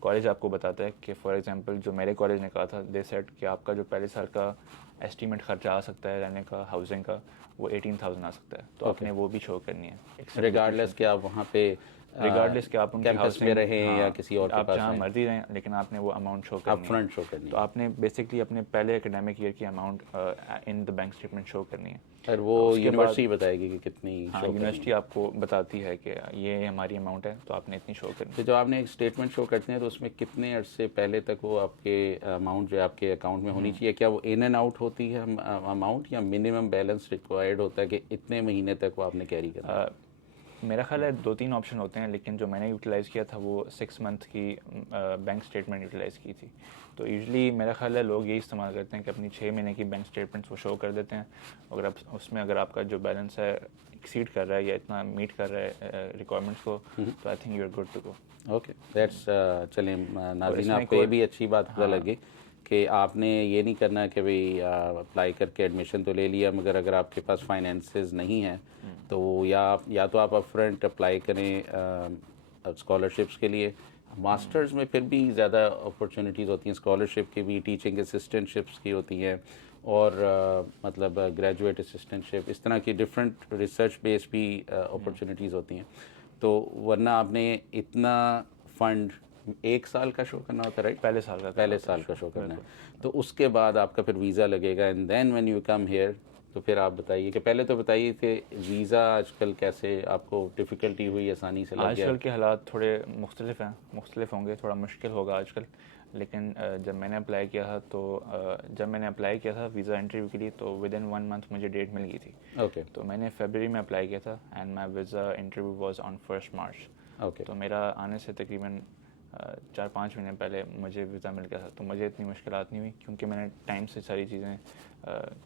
کالج آپ کو بتاتا ہے کہ فار ایگزامپل جو میرے کالج نے کہا تھا دے سیٹ کہ آپ کا جو پہلے سال کا ایسٹیمیٹ خرچہ آ سکتا ہے رہنے کا، ہاؤسنگ کا، وہ 18,000 آ سکتا ہے. تو آپ نے وہ بھی شو کرنی ہے ریگارڈلیس کہ آپ وہاں پہ ریگارڈلیس کہ آپ ان کی کیمپس میں رہیں یا کسی اور کے آپ پاس جہاں مرضی رہیں، لیکن آپ نے وہ اماؤنٹ شو کرنی ہے، اپ فرنٹ شو کرنی ہے. تو آپ نے بیسکلی اپنے پہلے اکیڈیمک ایئر کی amount in the bank statement show کرنی ہے. اور وہ یونیورسٹی بتائے گی کہ کتنی ہاں، یونیورسٹی آپ کو بتاتی ہے کہ یہ ہماری اماؤنٹ ہے تو آپ نے اتنی شو کرنی ہے. تو جب آپ نے ایک اسٹیٹمنٹ شو کرتے ہیں تو اس میں کتنے عرصے پہلے تک وہ آپ کے اماؤنٹ جو آپ کے اکاؤنٹ میں ہونی چاہیے؟ کیا وہ ان اینڈ آؤٹ ہوتی ہے اماؤنٹ یا منیمم بیلنس ریکوائرڈ ہوتا ہے کہ اتنے مہینے تک وہ آپ نے کیری کرنا؟ میرا خیال ہے 2-3 آپشن ہوتے ہیں، لیکن جو میں نے یوٹیلائز کیا تھا وہ 6 منتھ کی بینک اسٹیٹمنٹ یوٹیلائز کی تھی. تو یوزلی میرا خیال ہے لوگ یہی استعمال کرتے ہیں کہ اپنی 6 مہینے کی بینک اسٹیٹمنٹس وہ شو کر دیتے ہیں. اگر اس میں اگر آپ کا جو بیلنس ہے ایکسیڈ کر رہا ہے یا اتنا میٹ کر رہا ہے ریکوائرمنٹس کو تو I think you are good to go. Okay, that's چلیں ناظرین، آپ کو یہ بھی اچھی بات پتہ لگی کہ آپ نے یہ نہیں کرنا کہ بھئی اپلائی کر کے ایڈمیشن تو لے لیا، مگر اگر آپ کے پاس فائنینسز نہیں ہیں تو یا تو آپ اپ فرنٹ اپلائی کریں اسکالرشپس کے لیے. ماسٹرز میں پھر بھی زیادہ اپرچونیٹیز ہوتی ہیں اسکالرشپ کی بھی، ٹیچنگ اسسٹنٹشپس کی ہوتی ہیں، اور مطلب گریجویٹ اسسٹنٹشپ، اس طرح کی ڈفرینٹ ریسرچ بیس بھی اپرچونیٹیز ہوتی ہیں. تو ورنہ آپ نے اتنا فنڈ 1 سال کا شو کرنا ہوتا ہے، رائٹ؟ پہلے سال کا شو کرنا ہے. تو اس کے بعد آپ کا پھر ویزا لگے گا، and then when you come here. تو پھر آپ بتائیے کہ پہلے تو بتائیے کہ ویزا آج کل کیسے آپ کو ڈیفیکلٹی ہوئی، آسانی سے لگ گیا؟ آج کل کے حالات تھوڑے مختلف ہوں گے، تھوڑا مشکل ہوگا آج کل. لیکن جب میں نے اپلائی کیا تھا ویزا انٹرویو کے لیے تو ود ان 1 منتھ مجھے ڈیٹ مل گئی تھی. اوکے. تو میں نے فیبرری میں اپلائی کیا تھا and my visa interview was on 1 March. Okay. تو میرا آنے سے تقریباً 4-5 مہینے پہلے مجھے ویزا مل گیا تھا. تو مجھے اتنی مشکلات نہیں ہوئی کیونکہ میں نے ٹائم سے ساری چیزیں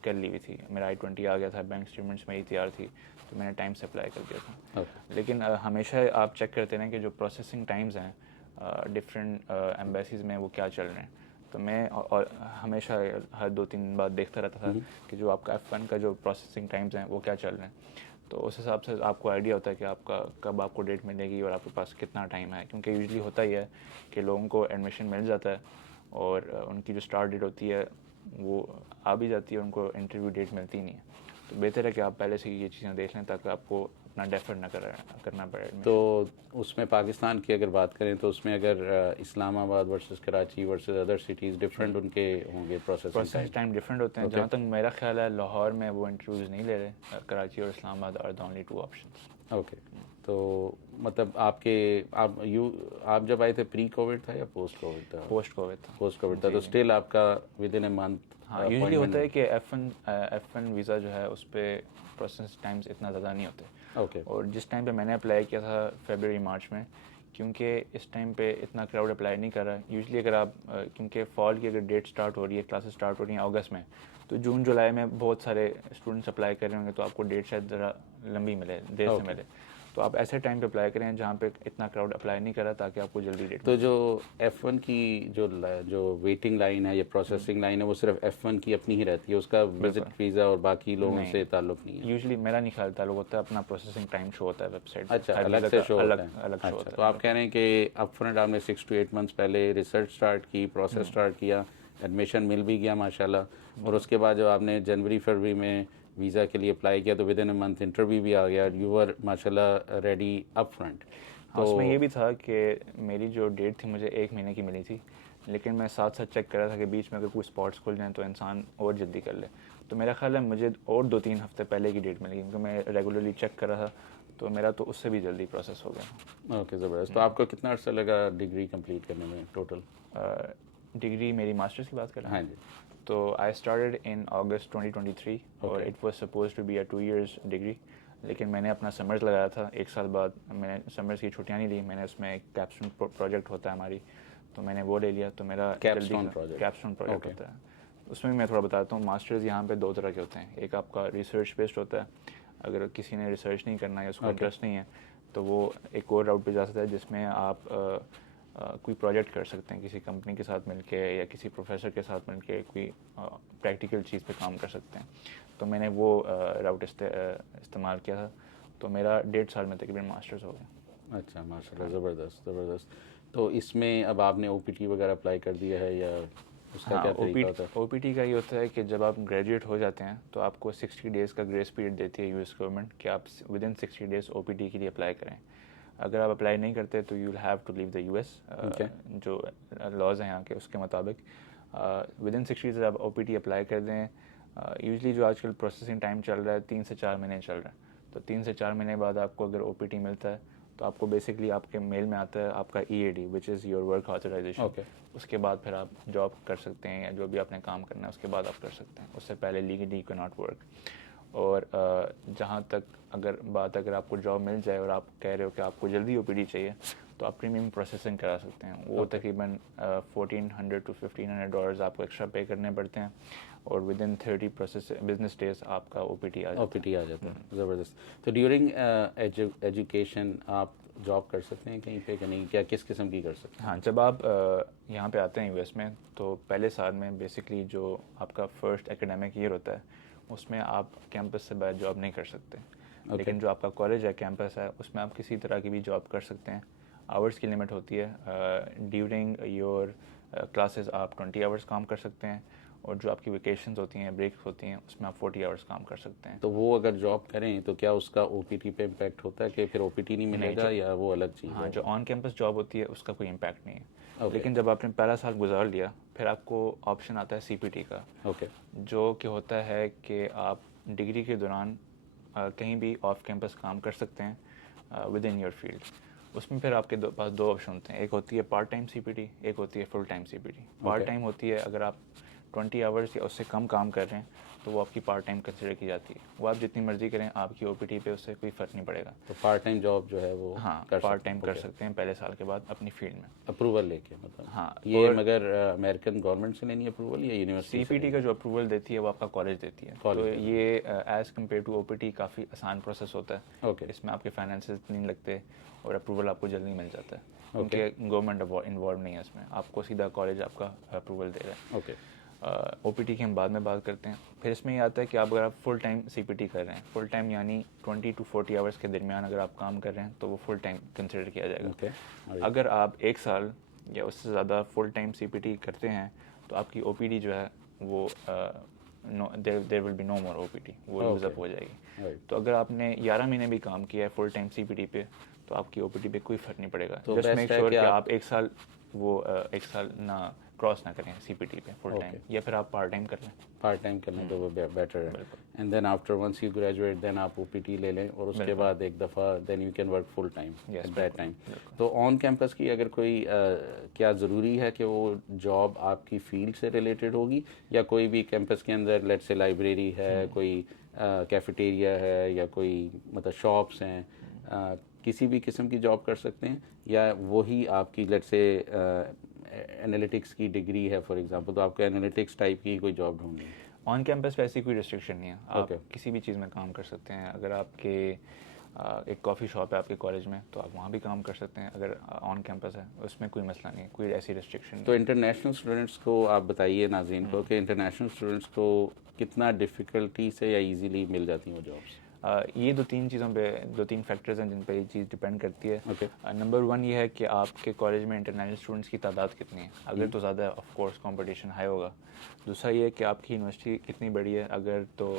کر لی ہوئی تھی. میرا I-20 آ گیا تھا، بینک اسٹیٹمنٹس میری تیار تھی، تو میں نے ٹائم سے اپلائی کر دیا تھا. لیکن ہمیشہ آپ چیک کرتے رہیں کہ جو پروسیسنگ ٹائمز ہیں ڈفرینٹ ایمبیسیز میں وہ کیا چل رہے ہیں. تو میں ہمیشہ ہر 2-3 دن بعد دیکھتا رہتا تھا کہ جو آپ کا F1 کا جو پروسیسنگ ٹائمز ہیں وہ کیا چل رہے ہیں. تو اس حساب سے آپ کو آئیڈیا ہوتا ہے کہ آپ کا کب آپ کو ڈیٹ ملے گی اور آپ کے پاس کتنا ٹائم ہے, کیونکہ یوزلی ہوتا ہی ہے کہ لوگوں کو ایڈمیشن مل جاتا ہے اور ان کی جو اسٹارٹ ڈیٹ ہوتی ہے وہ آ بھی جاتی ہے, ان کو انٹرویو ڈیٹ ملتی نہیں ہے. تو بہتر ہے کہ آپ پہلے سے یہ چیزیں دیکھ لیں تاکہ آپ کو اپنا ڈیفر نہ کرنا پڑے. تو اس میں پاکستان کی اگر بات کریں تو اس میں اگر Islamabad versus Karachi versus other cities different ان کے ہوں گے پروسیس ٹائم ڈفرینٹ ہوتے ہیں. جہاں تک میرا خیال ہے لاہور میں وہ انٹرویوز نہیں لے رہے, کراچی اور Islamabad are the only 2 options. Okay, تو مطلب آپ جب آئے تھے پری کووڈ تھا یا پوسٹ کووڈ تھا؟ پوسٹ کووڈ تھا. پوسٹ کووڈ تھا, تو اسٹل آپ کا ود ان اے منتھ. ہاں, یوزلی ہوتا ہے کہ F1 ویزا جو ہے اس پہ پروسیس ٹائمز اتنا زیادہ نہیں ہوتے. اوکے. اور جس ٹائم پہ میں نے اپلائی کیا تھا فیبرری مارچ میں, کیونکہ اس ٹائم پہ اتنا کراؤڈ اپلائی نہیں کر رہا. یوزلی اگر آپ کیونکہ فال کی اگر ڈیٹ اسٹارٹ ہو رہی ہے, کلاسز اسٹارٹ ہو رہی ہیں اگست میں, تو جون جولائی میں بہت سارے اسٹوڈنٹس اپلائی کر رہے ہوں گے, تو آپ کو ڈیٹ شاید ذرا لمبی ملے, دیر سے ملے. تو آپ ایسے ٹائم پہ اپلائی کریں جہاں پہ اتنا کراؤڈ اپلائی نہیں کر رہا, تاکہ آپ کو جلدی ڈیٹ. تو جو F1 کی جو ویٹنگ لائن ہے یا پروسیسنگ لائن ہے وہ صرف F1 کی اپنی ہی رہتی ہے, اس کا وزٹ ویزا اور باقی لوگوں سے تعلق نہیں ہے؟ یوزلی میرا نہیں خیال تعلق ہوتا ہے, اپنا پروسیسنگ ٹائم شو ہوتا ہے ویب سائٹ. اچھا, الگ سے شو ہوتا ہے. اچھا, تو آپ کہہ رہے ہیں کہ اپ فرنٹ آپ نے 6 to 8 months پہلے ریسرچ اسٹارٹ کی, پروسیس اسٹارٹ کیا, ایڈمیشن مل بھی گیا ماشاءاللہ, اور اس کے بعد جو آپ نے جنوری فروری میں ویزا کے لیے اپلائی کیا تو with in a month interview بھی آ گیا, یو ور ماشاءاللہ ریڈی اپ فرنٹ. اس میں یہ بھی تھا کہ میری جو ڈیٹ تھی مجھے 1 مہینے کی ملی تھی, لیکن میں ساتھ ساتھ چیک کر رہا تھا کہ بیچ میں اگر کوئی اسپاٹس کھل جائیں تو انسان اور جلدی کر لے. تو میرا خیال ہے مجھے اور 2-3 ہفتے پہلے کی ڈیٹ ملی, کیونکہ میں ریگولرلی چیک کر رہا تھا, تو میرا تو اس سے بھی جلدی پروسیس ہو گیا. اوکے, زبردست. تو آپ کو کتنا عرصہ لگا ڈگری کمپلیٹ کرنے میں ٹوٹل؟ ڈگری میری ماسٹرس کی بات کر رہے ہیں؟ ہاں جی. تو آئی اسٹارٹیڈ ان August 2023 اور it was supposed to be a 2 years degree, لیکن میں نے اپنا سمرز لگایا تھا 1 سال بعد. میں نے سمرز کی چھٹیاں نہیں لی, میں نے اس میں ایک کیپسٹون پروجیکٹ ہوتا ہے ہماری, تو میں نے وہ لے لیا. تو میرا کیپسٹون پروجیکٹ ہوتا ہے. اس میں میں تھوڑا بتاتا ہوں. ماسٹرز یہاں پہ 2 طرح کے ہوتے ہیں. ایک آپ کا ریسرچ بیسڈ ہوتا ہے, اگر کسی نے ریسرچ نہیں کرنا یا اس کو انٹرسٹ نہیں ہے تو وہ ایک اور راؤٹ پہ جا سکتا ہے, جس میں آپ کوئی پروجیکٹ کر سکتے ہیں کسی کمپنی کے ساتھ مل کے یا کسی پروفیسر کے ساتھ مل کے, کوئی پریکٹیکل چیز پہ کام کر سکتے ہیں. تو میں نے وہ راؤٹ استعمال کیا تھا. تو میرا 1.5 سال میں تقریباً ماسٹرز ہو گیا. اچھا, ماشاء اللہ, زبردست زبردست. تو اس میں اب آپ نے OPT وغیرہ اپلائی کر دیا ہے یا اس کا کیا طریقہ ہوتا ہے؟ OPT کا یہ ہوتا ہے کہ جب آپ گریجویٹ ہو جاتے ہیں تو آپ کو 60 days کا گریس پیریڈ دیتی ہے US گورنمنٹ, کہ آپ ود ان 60 days OPT کے لیے اپلائی کریں. اگر آپ اپلائی نہیں کرتے تو you will have to leave the US, جو لاز ہیں یہاں کے اس کے مطابق ود ان 60 days آپ OPT اپلائی کر دیں. یوزلی جو آج کل پروسیسنگ ٹائم چل رہا ہے 3 سے 4 مہینے چل رہا ہے. تو 3 سے 4 مہینے بعد آپ کو اگر OPT ملتا ہے تو آپ کو بیسکلی آپ کے میل میں آتا ہے آپ کا EAD which is your work authorization. اس کے بعد پھر آپ جاب کر سکتے ہیں یا جو بھی آپ نے کام کرنا ہے اس کے بعد آپ کر سکتے ہیں. اس سے پہلے legally you can not work. اور جہاں تک اگر آپ کو جاب مل جائے اور آپ کہہ رہے ہو کہ آپ کو جلدی OPT چاہیے تو آپ پریمیم پروسیسنگ کرا سکتے ہیں. وہ تقریباً $1,400 to $1,500 آپ کو ایکسٹرا پے کرنے پڑتے ہیں, اور ود ان 30 بزنس ڈیز آپ کا OPT آ جاتا ہے. زبردست. تو ڈیورنگ ایجوکیشن آپ جاب کر سکتے ہیں کہیں پہ کہ نہیں, کیا کس قسم کی کر سکتے ہیں؟ ہاں, جب آپ یہاں پہ آتے ہیں US میں تو پہلے سال میں بیسکلی جو آپ کا فرسٹ ایکیڈیمک ایئر ہوتا ہے اس میں آپ کیمپس سے باہر جاب نہیں کر سکتے. لیکن جو آپ کا کالج ہے, کیمپس ہے, اس میں آپ کسی طرح کی بھی جاب کر سکتے ہیں. آورس کی لمٹ ہوتی ہے. ڈیورنگ یور کلاسز آپ 20 hours کام کر سکتے ہیں, اور جو آپ کی ویکیشنز ہوتی ہیں, بریکس ہوتی ہیں, اس میں آپ 40 hours کام کر سکتے ہیں. تو وہ اگر جاب کریں تو کیا اس کا OPT پہ امپیکٹ ہوتا ہے کہ پھر OPT نہیں ملے گا یا وہ الگ چیز؟ ہاں, جو آن کیمپس جاب ہوتی ہے اس کا کوئی امپیکٹ نہیں ہے. لیکن جب آپ نے پہلا سال گزار لیا پھر آپ کو آپشن آتا ہے CPT کا, جو کہ ہوتا ہے کہ آپ ڈگری کے دوران کہیں بھی آف کیمپس کام کر سکتے ہیں ود ان یور فیلڈ. اس میں پھر آپ کے پاس 2 آپشن ہوتے ہیں. ایک ہوتی ہے پارٹ ٹائم CPT, ایک ہوتی ہے full time CPT. Part time ہوتی ہے اگر آپ 20 hours یا اس سے کم کام کر رہے ہیں تو وہ آپ کی پارٹ ٹائم کنسیڈر کی جاتی ہے. وہ آپ جتنی مرضی کریں, آپ کی او پی ٹی پہ اس سے کوئی فرق نہیں پڑے گا. تو پارٹ ٹائم جاب جو ہے وہ ہاں پارٹ ٹائم کر سکتے ہیں پہلے سال کے بعد اپنی فیلڈ میں اپروول لے کے, مطلب ہاں. یہ مگر امریکن گورنمنٹ سے لینی اپروول یا یونیورسٹی سی پی ٹی کا جو اپروول دیتی ہے وہ آپ کا کالج دیتی ہے. تو یہ as compare to O P T کافی آسان پروسیس ہوتا ہے. اوکے, اس میں آپ کے فائنینسز نہیں لگتے اور اپروول آپ کو جلدی مل جاتا ہے کیونکہ گورنمنٹ انوالو نہیں ہے اس میں. آپ کو سیدھا کالج آپ کا اپروول دے رہا ہے. اوکے. او پی ٹی کی ہم بعد میں بات کرتے ہیں. پھر اس میں یہ آتا ہے کہ آپ اگر آپ فل ٹائم سی پی ٹی کر رہے ہیں, فل ٹائم یعنی 20 to 40 آورس کے درمیان اگر آپ کام کر رہے ہیں تو وہ فل ٹائم کنسیڈر کیا جائے گا. اگر آپ 1 سال یا اس سے زیادہ فل ٹائم سی پی ٹی کرتے ہیں تو آپ کی او پی ڈی جو ہے وہ there will be no more O P T, وہ یوز اپ ہو جائے گی. تو اگر آپ نے 11 مہینے بھی کام کیا ہے فل ٹائم سی پی ٹی پہ تو آپ کی او پی ٹی پہ کوئی فرق نہیں پڑے گا. جسٹ میک شیور کہ آپ 1 سال وہ 1 سال نہ کراس نہ کریں سی پی ٹی پہ فل ٹائم, یا پھر آپ پارٹ ٹائم کر لیں. پارٹ ٹائم کرنا تو وہ بیٹر ہے. And then after once you graduate then آپ او پی ٹی لے لیں اور اس کے بعد ایک دفعہ then you can work full time at that time. تو آن کیمپس کی اگر کوئی کیا ضروری ہے کہ وہ جاب آپ کی فیلڈ سے ریلیٹڈ ہوگی, یا کوئی بھی کیمپس کے اندر لیٹ سے لائبریری ہے, کوئی کیفیٹیریا ہے, یا کوئی مطلب شاپس ہیں, کسی بھی قسم کی جاب کر سکتے ہیں, یا وہی آپ کی لیٹ سے انالیٹکس کی ڈگری ہے فار ایگزامپل تو آپ کو انالیٹکس ٹائپ کی کوئی جاب ڈھونڈنی ہے؟ آن کیمپس ویسی کوئی ریسٹرکشن نہیں ہے, آپ کسی بھی چیز میں کام کر سکتے ہیں. اگر آپ کے ایک کافی شاپ ہے آپ کے کالج میں تو آپ وہاں بھی کام کر سکتے ہیں اگر آن کیمپس ہے, اس میں کوئی مسئلہ نہیں, کوئی ایسی ریسٹرکشن نہیں. تو انٹرنیشنل اسٹوڈنٹس کو آپ بتائیے ناظرین کو کہ انٹرنیشنل اسٹوڈنٹس کو کتنا ڈیفیکلٹی سے یا ایزیلی مل جاتی ہیں وہ جابس؟ یہ 2-3 چیزوں پہ 2-3 فیکٹرز ہیں جن پہ یہ چیز ڈپینڈ کرتی ہے. نمبر 1 یہ ہے کہ آپ کے کالج میں انٹرنیشنل اسٹوڈنٹس کی تعداد کتنی ہے. اگر تو زیادہ آف کورس کمپٹیشن ہائی ہوگا. دوسرا یہ ہے کہ آپ کی یونیورسٹی کتنی بڑی ہے. اگر تو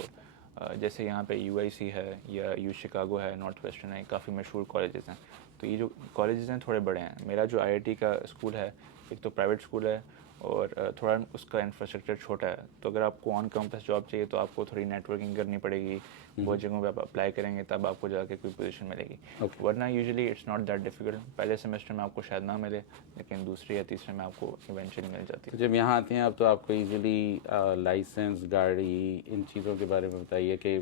جیسے یہاں پہ یو آئی سی ہے یا یو شکاگو ہے, نارتھ ویسٹرن ہے, کافی مشہور کالجز ہیں. تو یہ جو کالجز ہیں تھوڑے بڑے ہیں. میرا جو آئی آئی ٹی کا اسکول ہے ایک تو پرائیویٹ اسکول ہے اور تھوڑا اس کا انفراسٹرکچر چھوٹا ہے. تو اگر آپ کو آن کیمپس جاب چاہیے تو آپ کو تھوڑی نیٹ ورکنگ کرنی پڑے گی. بہت جگہوں پہ آپ اپلائی کریں گے تب آپ کو جا کے کوئی پوزیشن ملے گی. ورنہ usually it's not that difficult. پہلے سیمسٹر میں آپ کو شاید نہ ملے لیکن دوسرے یا تیسرے میں آپ کو ایونچولی مل جاتی ہے. جب یہاں آتے ہیں اب تو آپ کو ایزیلی لائسنس, گاڑی, ان چیزوں کے بارے میں بتائیے کہ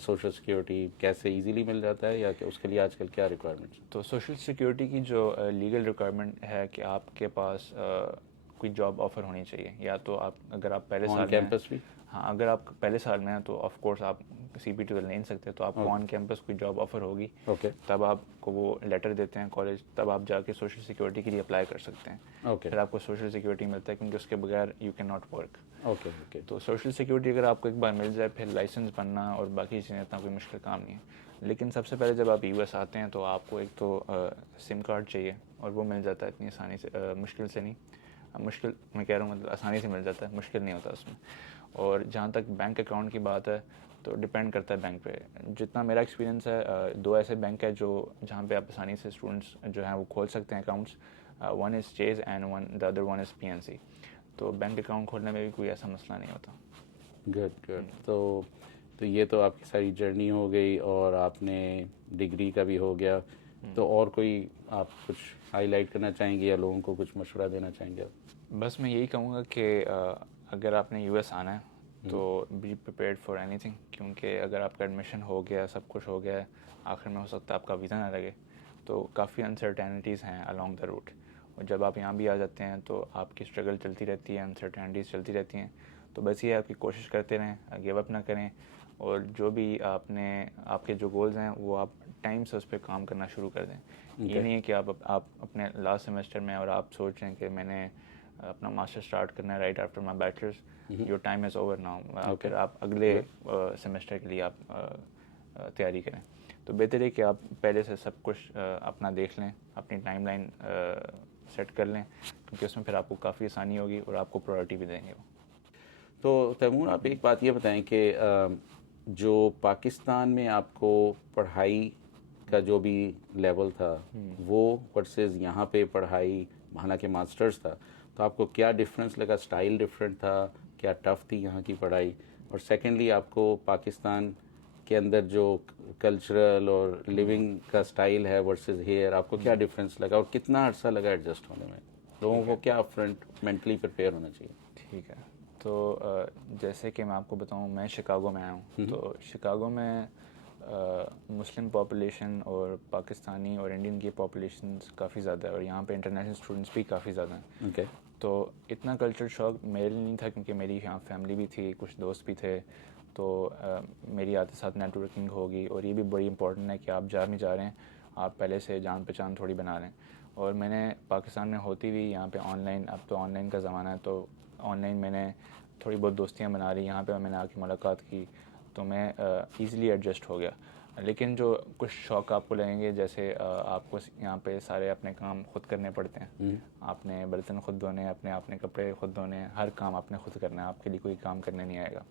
سوشل سیکورٹی کیسے ایزیلی مل جاتا ہے, یا کہ اس کے لیے آج کل کیا ریکوائرمنٹس؟ تو سوشل سیکورٹی کی جو لیگل ریکوائرمنٹ ہے کہ آپ کے پاس کوئی جاب آفر ہونی چاہیے. یا تو آپ اگر آپ پہلے سال کیمپس بھی, ہاں اگر آپ پہلے سال میں ہیں تو آف کورس آپ سی پی ٹی تو لے نہیں سکتے, تو آپ کو آن کیمپس کوئی جاب آفر ہوگی. تب آپ کو وہ لیٹر دیتے ہیں کالج, تب آپ جا کے سوشل سیکورٹی کے لیے اپلائی کر سکتے ہیں. پھر آپ کو سوشل سیکورٹی ملتا ہے کیونکہ اس کے بغیر یو کین ناٹ ورک. تو سوشل سیکورٹی اگر آپ کو ایک بار مل جائے پھر لائسنس بننا اور باقی چیزیں اتنا کوئی مشکل کام نہیں ہے. لیکن سب سے پہلے جب آپ یو ایس آتے ہیں تو آپ کو ایک تو سم کارڈ چاہیے اور وہ مل جاتا ہے اتنی آسانی سے, مشکل سے نہیں. مشکل میں کہہ رہا ہوں مطلب آسانی سے مل جاتا ہے, مشکل نہیں ہوتا اس میں. اور جہاں تک بینک اکاؤنٹ کی بات ہے تو ڈپینڈ کرتا ہے بینک پہ. جتنا میرا ایکسپیرینس ہے 2 ایسے بینک ہے جو جہاں پہ آپ آسانی سے اسٹوڈنٹس جو ہیں وہ کھول سکتے ہیں accounts. One is Chase and the other one is P N C. تو بینک اکاؤنٹ کھولنے میں بھی کوئی ایسا مسئلہ نہیں ہوتا. گڈ. تو یہ تو آپ کی ساری جرنی ہو گئی اور آپ نے ڈگری کا بھی ہو گیا. تو اور کوئی آپ کچھ ہائی لائٹ کرنا چاہیں گے یا لوگوں کو کچھ مشورہ دینا چاہیں گے؟ بس میں یہی کہوں گا کہ اگر آپ نے یو ایس آنا ہے تو بی پریپیئرڈ فار اینی تھنگ. کیونکہ اگر آپ کا ایڈمیشن ہو گیا, سب کچھ ہو گیا ہے, آخر میں ہو سکتا ہے آپ کا ویزا نہ لگے. تو کافی انسرٹینٹیز ہیں الانگ دا روٹ. اور جب آپ یہاں بھی آ جاتے ہیں تو آپ کی اسٹرگل چلتی رہتی ہے, انسرٹینٹیز چلتی رہتی ہیں. تو بس یہ آپ کی کوشش کرتے رہیں, گیو اپ نہ کریں. اور جو بھی آپ کے جو گولز ہیں وہ آپ ٹائم سے اس پہ کام کرنا شروع کر دیں. یہ نہیں ہے کہ آپ اپنے لاسٹ سیمسٹر میں اور آپ سوچ رہے ہیں کہ میں نے اپنا ماسٹر اسٹارٹ کرنا ہے right after my bachelors, your time is over now. پھر آپ اگلے سیمسٹر کے لیے آپ تیاری کریں. تو بہتر ہے کہ آپ پہلے سے سب کچھ اپنا دیکھ لیں, اپنی ٹائم لائن سیٹ کر لیں, کیونکہ اس میں پھر آپ کو کافی آسانی ہوگی اور آپ کو پرائرٹی بھی دیں گے. تو تیمور آپ ایک بات یہ بتائیں کہ جو پاکستان میں آپ کو پڑھائی کا جو بھی لیول تھا وہ ورسز یہاں پہ پڑھائی, حالانکہ ماسٹرز تھا, تو آپ کو کیا ڈفرینس لگا؟ اسٹائل ڈفرینٹ تھا, کیا ٹف تھی یہاں کی پڑھائی؟ اور سیکنڈلی آپ کو پاکستان کے اندر جو کلچرل اور لیونگ کا اسٹائل ہے ورسز ہیئر, آپ کو کیا ڈفرینس لگا اور کتنا عرصہ لگا ایڈجسٹ ہونے میں؟ لوگوں کو کیا فرنٹ مینٹلی پریپیئر ہونا چاہیے؟ ٹھیک ہے. تو جیسے کہ میں آپ کو بتاؤں، میں شکاگو میں آیا ہوں. تو شکاگو میں مسلم پاپولیشن اور پاکستانی اور انڈین کی پاپولیشنز کافی زیادہ ہے، اور یہاں پہ انٹرنیشنل اسٹوڈنٹس بھی کافی زیادہ ہیں. اوکے. تو اتنا کلچر شاک میرے لیے نہیں تھا، کیونکہ میری یہاں فیملی بھی تھی، کچھ دوست بھی تھے. تو میری آتے ساتھ نیٹ ورکنگ ہوگی، اور یہ بھی بڑی امپورٹنٹ ہے کہ آپ جہاں بھی جا رہے ہیں آپ پہلے سے جان پہچان تھوڑی بنا لیں. اور میں نے پاکستان میں ہوتی ہوئی یہاں پہ آن لائن، اب تو آن لائن کا زمانہ ہے، تو آن لائن میں نے تھوڑی بہت دوستیاں بنا لی. یہاں پہ میں نے آ کے ملاقات کی تو میں ایزیلی ایڈجسٹ ہو گیا. لیکن جو کچھ شوق آپ کو لگیں گے، جیسے آپ کو یہاں پہ سارے اپنے کام خود کرنے پڑتے ہیں. آپ نے برتن خود دھونے ہیں، اپنے کپڑے خود دھونے ہیں، ہر کام آپ نے خود کرنا ہے، آپ کے لیے کوئی کام کرنے نہیں آئے گا.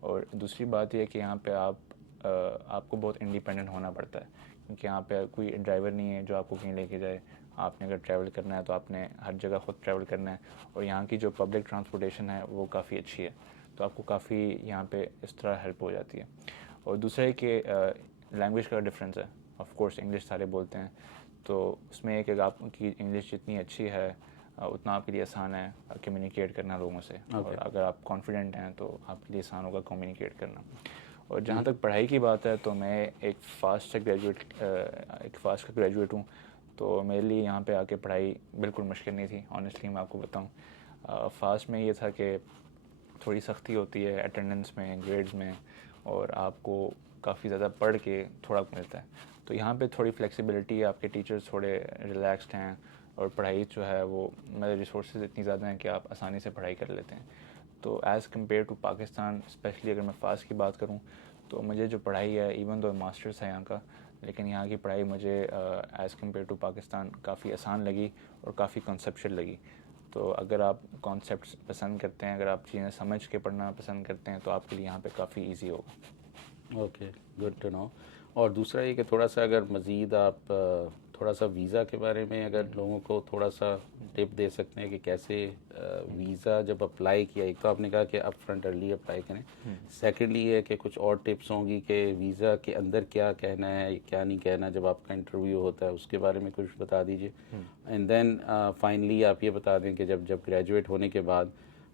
اور دوسری بات یہ ہے کہ یہاں پہ آپ کو بہت انڈیپینڈنٹ ہونا پڑتا ہے، کیونکہ یہاں پہ کوئی ڈرائیور نہیں ہے جو آپ کو کہیں لے کے جائے. آپ نے اگر ٹریول کرنا ہے تو آپ نے ہر جگہ خود ٹریول کرنا ہے. اور یہاں کی جو پبلک ٹرانسپورٹیشن ہے وہ کافی اچھی ہے، تو آپ کو کافی یہاں پہ اس طرح ہیلپ ہو جاتی ہے. اور دوسرا ہے کہ لینگویج کا ڈفرینس ہے. آف کورس انگلش سارے بولتے ہیں، تو اس میں ایک آپ کی انگلش جتنی اچھی ہے اتنا آپ کے لیے آسان ہے کمیونیکیٹ کرنا لوگوں سے. اور اگر آپ کانفیڈنٹ ہیں تو آپ کے لیے آسان ہوگا کمیونیکیٹ کرنا. اور جہاں تک پڑھائی کی بات ہے تو میں ایک فاسٹ کا گریجویٹ ہوں. تو میرے لیے یہاں پہ آ کے پڑھائی بالکل مشکل نہیں تھی، آنیسٹلی میں آپ کو بتاؤں. فاسٹ میں یہ تھا کہ تھوڑی سختی ہوتی ہے اٹینڈنس میں، گریڈز میں، اور آپ کو کافی زیادہ پڑھ کے تھوڑا ملتا ہے. تو یہاں پہ تھوڑی فلیکسیبلٹی ہے، آپ کے ٹیچرز تھوڑے ریلیکسڈ ہیں، اور پڑھائی جو ہے وہ میرے ریسورسز اتنی زیادہ ہیں کہ آپ آسانی سے پڑھائی کر لیتے ہیں. تو as compare to Pakistan, especially اگر میں فاسٹ کی بات کروں تو مجھے جو پڑھائی ہے، ایون دو ماسٹرس ہے یہاں کا، لیکن یہاں کی پڑھائی مجھے ایز کمپیئر ٹو پاکستان کافی آسان لگی اور کافی کنسیپشل لگی. تو اگر آپ کانسیپٹس پسند کرتے ہیں، اگر آپ چیزیں سمجھ کے پڑھنا پسند کرتے ہیں تو آپ کے لیے یہاں پہ کافی ایزی ہوگا. Okay, good to know. اور دوسرا یہ کہ تھوڑا سا اگر مزید آپ تھوڑا سا ویزا کے بارے میں اگر لوگوں کو تھوڑا سا ٹپ دے سکتے ہیں کہ کیسے ویزا جب اپلائی کیا، ایک تو آپ نے کہا کہ اپ فرنٹ ارلی اپلائی کریں، سیکنڈلی یہ ہے کہ کچھ اور ٹپس ہوں گی کہ ویزا کے اندر کیا کہنا ہے کیا نہیں کہنا جب آپ کا انٹرویو ہوتا ہے، اس کے بارے میں کچھ بتا دیجیے. اینڈ دین فائنلی آپ یہ بتا دیں کہ جب گریجویٹ ہونے کے بعد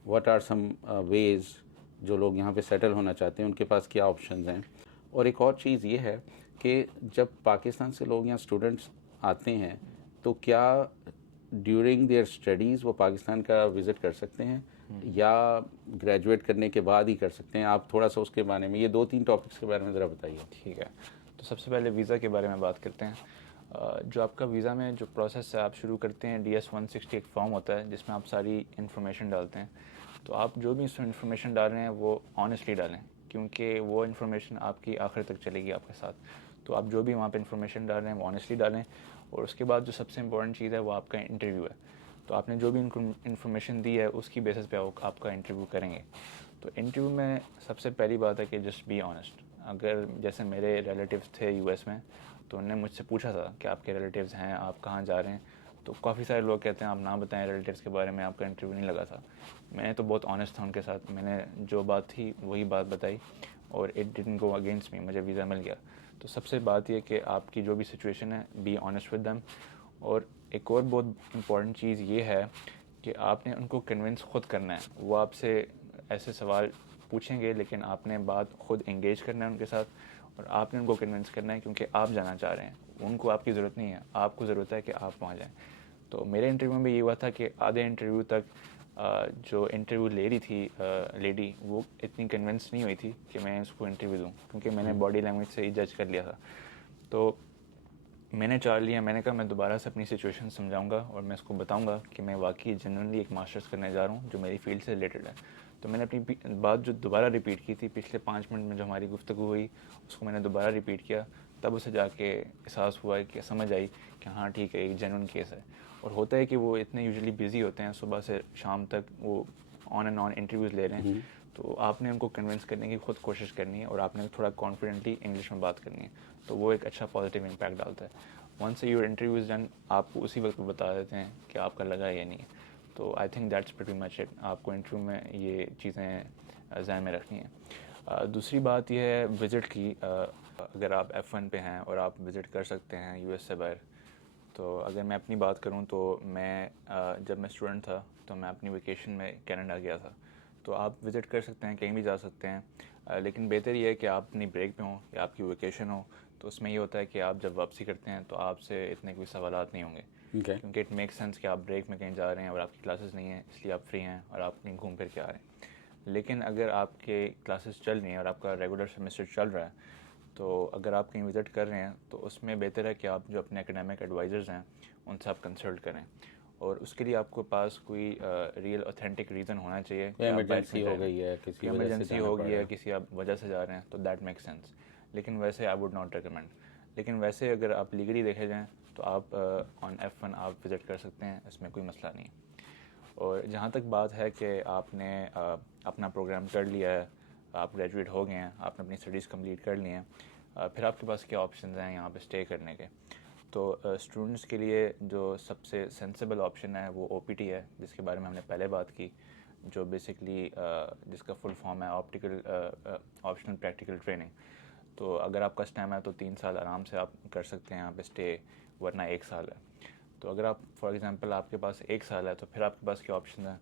واٹ آر سم ویز جو لوگ یہاں پہ سیٹل ہونا چاہتے ہیں ان کے پاس کیا آپشنز ہیں. اور ایک اور چیز یہ ہے کہ جب پاکستان سے لوگ یہاں اسٹوڈنٹس آتے ہیں تو کیا ڈیورنگ دیئر اسٹڈیز وہ پاکستان کا وزٹ کر سکتے ہیں یا گریجویٹ کرنے کے بعد ہی کر سکتے ہیں؟ آپ تھوڑا سا اس کے بارے میں، یہ 2-3 ٹاپکس کے بارے میں ذرا بتائیے. ٹھیک ہے، تو سب سے پہلے ویزا کے بارے میں بات کرتے ہیں. جو آپ کا ویزا میں جو پروسیس ہے، آپ شروع کرتے ہیں DS-160 ایک فارم ہوتا ہے جس میں آپ ساری انفارمیشن ڈالتے ہیں. تو آپ جو بھی اس میں انفارمیشن ڈال رہے ہیں وہ آنیسٹلی ڈالیں، کیونکہ وہ انفارمیشن آپ کی آخر تک چلے گی آپ کے ساتھ. تو آپ جو بھی وہاں پہ انفارمیشن ڈال رہے ہیں وہ آنیسٹلی ڈالیں. اور اس کے بعد جو سب سے امپورٹنٹ چیز ہے وہ آپ کا انٹرویو ہے. تو آپ نے جو بھی انفارمیشن دی ہے اس کی بیسس پہ آپ کا انٹرویو کریں گے. تو انٹرویو میں سب سے پہلی بات ہے کہ جسٹ بی آنیسٹ. اگر جیسے میرے ریلیٹیوز تھے US میں، تو انہوں نے مجھ سے پوچھا تھا کہ آپ کے ریلیٹیوز ہیں، آپ کہاں جا رہے ہیں. تو کافی سارے لوگ کہتے ہیں آپ نہ بتائیں ریلیٹیوز کے بارے میں، آپ کا انٹرویو نہیں لگا تھا. میں نے تو بہت آنیسٹ تھا ان کے ساتھ، میں نے جو بات تھی وہی بات بتائی، اور it didn't go against me, مجھے ویزا مل گیا. تو سب سے بات یہ کہ آپ کی جو بھی سچویشن ہے بی آنیسٹ ود دیم. اور ایک اور بہت امپورٹنٹ چیز یہ ہے کہ آپ نے ان کو کنونس خود کرنا ہے. وہ آپ سے ایسے سوال پوچھیں گے لیکن آپ نے بات خود انگیج کرنا ہے ان کے ساتھ، اور آپ نے ان کو کنونس کرنا ہے کیونکہ آپ جانا چاہ رہے ہیں. ان کو آپ کی ضرورت نہیں ہے، آپ کو ضرورت ہے کہ آپ وہاں جائیں. تو میرے انٹرویو میں یہ ہوا تھا کہ آدھے انٹرویو تک جو انٹرویو لے رہی تھی لیڈی، وہ اتنی کنونس نہیں ہوئی تھی کہ میں اس کو انٹرویو دوں، کیونکہ میں نے باڈی لینگویج سے ہی جج کر لیا تھا. تو میں نے چارج لیا، میں نے کہا میں دوبارہ سے اپنی سچویشن سمجھاؤں گا اور میں اس کو بتاؤں گا کہ میں واقعی جنرلی ایک ماسٹرس کرنے جا رہا ہوں جو میری فیلڈ سے ریلیٹڈ ہے. تو میں نے اپنی بات جو دوبارہ ریپیٹ کی تھی پچھلے 5 منٹ میں جو ہماری گفتگو ہوئی، اس کو میں نے دوبارہ ریپیٹ کیا. تب اسے جا کے احساس ہوا کہ سمجھ آئی کہ ہاں ٹھیک ہے، ایک جینون کیس ہے. اور ہوتا ہے کہ وہ اتنے یوزلی بزی ہوتے ہیں، صبح سے شام تک وہ آن اینڈ آن انٹرویوز لے رہے ہیں. تو آپ نے ان کو کنونس کرنے کی خود کوشش کرنی ہے، اور آپ نے تھوڑا کانفیڈنٹلی انگلش میں بات کرنی ہے. تو وہ ایک اچھا پازیٹیو امپیکٹ ڈالتا ہے. Once your interview is done, آپ کو اسی وقت بتا دیتے ہیں کہ آپ کا لگا یا نہیں. تو I think that's pretty much it. آپ کو انٹرویو میں یہ چیزیں ذہن میں رکھنی ہیں. دوسری بات یہ ہے وزٹ کی. اگر آپ F1 پہ ہیں اور آپ وزٹ کر سکتے ہیں US سے باہر، تو اگر میں اپنی بات کروں تو میں جب میں اسٹوڈنٹ تھا تو میں اپنی ویکیشن میں کینیڈا گیا تھا. تو آپ وزٹ کر سکتے ہیں, کہیں بھی جا سکتے ہیں, لیکن بہتر یہ ہے کہ آپ اپنی بریک پہ ہوں یا آپ کی ویکیشن ہو. تو اس میں یہ ہوتا ہے کہ آپ جب واپسی کرتے ہیں تو آپ سے اتنے کوئی سوالات نہیں ہوں گے, کیونکہ اٹ میک سینس کہ آپ بریک میں کہیں جا رہے ہیں اور آپ کی کلاسز نہیں ہیں, اس لیے آپ فری ہیں اور آپ کہیں گھوم پھر کے آ رہے ہیں. لیکن اگر آپ کے کلاسز چل رہی ہیں اور آپ کا ریگولر سیمسٹر چل رہا ہے, تو اگر آپ کہیں وزٹ کر رہے ہیں تو اس میں بہتر ہے کہ آپ جو اپنے اکیڈیمک ایڈوائزرز ہیں ان سے آپ کنسلٹ کریں, اور اس کے لیے آپ کے پاس کوئی ریئل اوتھینٹک ریزن ہونا چاہیے کہ آپ بائک میں ایمرجنسی جائیں. ہو گئی ہے, کسی کوئی وجہ سے ایمرجنسی جانا ہو پڑ گئی رہا ہے, ہے. کسی آپ وجہ سے جا رہے ہیں, تو دیٹ میک سینس. لیکن ویسے آئی ووڈ ناٹ ریکمینڈ. لیکن ویسے اگر آپ لیگلی دیکھے جائیں تو آپ آن F1 آپ وزٹ کر سکتے ہیں, اس میں کوئی مسئلہ نہیں ہے. اور جہاں تک بات ہے کہ آپ نے اپنا پروگرام کر لیا ہے, آپ گریجویٹ ہو گئے ہیں, آپ نے اپنی اسٹڈیز کمپلیٹ کر لی ہیں, پھر آپ کے پاس کیا آپشنز ہیں یہاں پہ اسٹے کرنے کے. تو اسٹوڈنٹس کے لیے جو سب سے سینسیبل آپشن ہے وہ OPT ہے, جس کے بارے میں ہم نے پہلے بات کی, جو بیسکلی جس کا فل فارم ہے آپشنل پریکٹیکل ٹریننگ. تو اگر آپ کا اسٹیم ہے تو 3 سال آرام سے آپ کر سکتے ہیں یہاں پہ اسٹے, ورنہ 1 سال ہے. تو اگر آپ فار ایگزامپل آپ کے پاس 1 سال ہے تو پھر آپ کے پاس کیا آپشن ہے.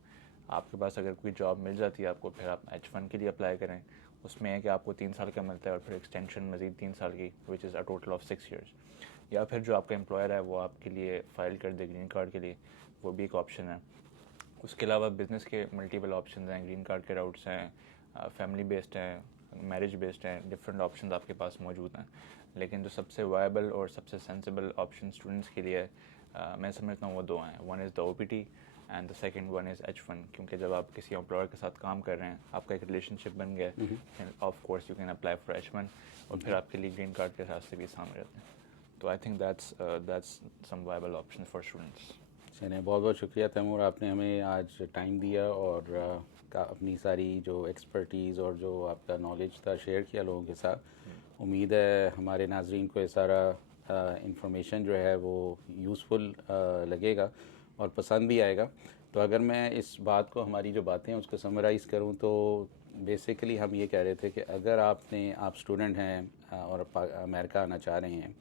آپ کے پاس اگر کوئی جاب مل جاتی ہے آپ کو, پھر آپ H1 کے لیے اپلائی کریں. اس میں ہے کہ آپ کو 3 سال کا ملتا ہے اور پھر ایکسٹینشن مزید 3 سال کی, وچ از اے ٹوٹل آف 6 ایئرس. یا پھر جو آپ کا امپلائر ہے وہ آپ کے لیے فائل کر دے گرین کارڈ کے لیے, وہ بھی ایک آپشن ہے. اس کے علاوہ بزنس کے ملٹیپل آپشنز ہیں, گرین کارڈ کے راؤٹس ہیں, فیملی بیسڈ ہیں, میرج بیسڈ ہیں, ڈفرینٹ آپشنز آپ کے پاس موجود ہیں. لیکن جو سب سے وائبل اور سب سے سینسیبل آپشن اسٹوڈنٹس کے لیے میں سمجھتا ہوں وہ 2 ہیں. One is the OPT and the second one is H1. کیونکہ جب آپ کسی امپلائر کے ساتھ کام کر رہے ہیں, آپ کا ایک ریلیشن شپ بن گیا ہے, of course you can apply for H1, اور پھر آپ کے لیے گرین کارڈ کے راستے بھی آسان ہو جاتے ہیں. تو I think that's some viable option for students. چلیں, بہت بہت شکریہ تیمور, آپ نے ہمیں آج ٹائم دیا اور اپنی ساری جو ایکسپرٹیز اور جو آپ کا نالج تھا شیئر کیا لوگوں کے ساتھ. امید ہے ہمارے ناظرین کو یہ سارا انفارمیشن جو ہے وہ یوزفل لگے گا اور پسند بھی آئے گا. تو اگر میں اس بات کو, ہماری جو باتیں ہیں اس کو سمرائز کروں تو بیسیکلی ہم یہ کہہ رہے تھے کہ اگر آپ اسٹوڈنٹ ہیں اور امریکہ آنا چاہ رہے ہیں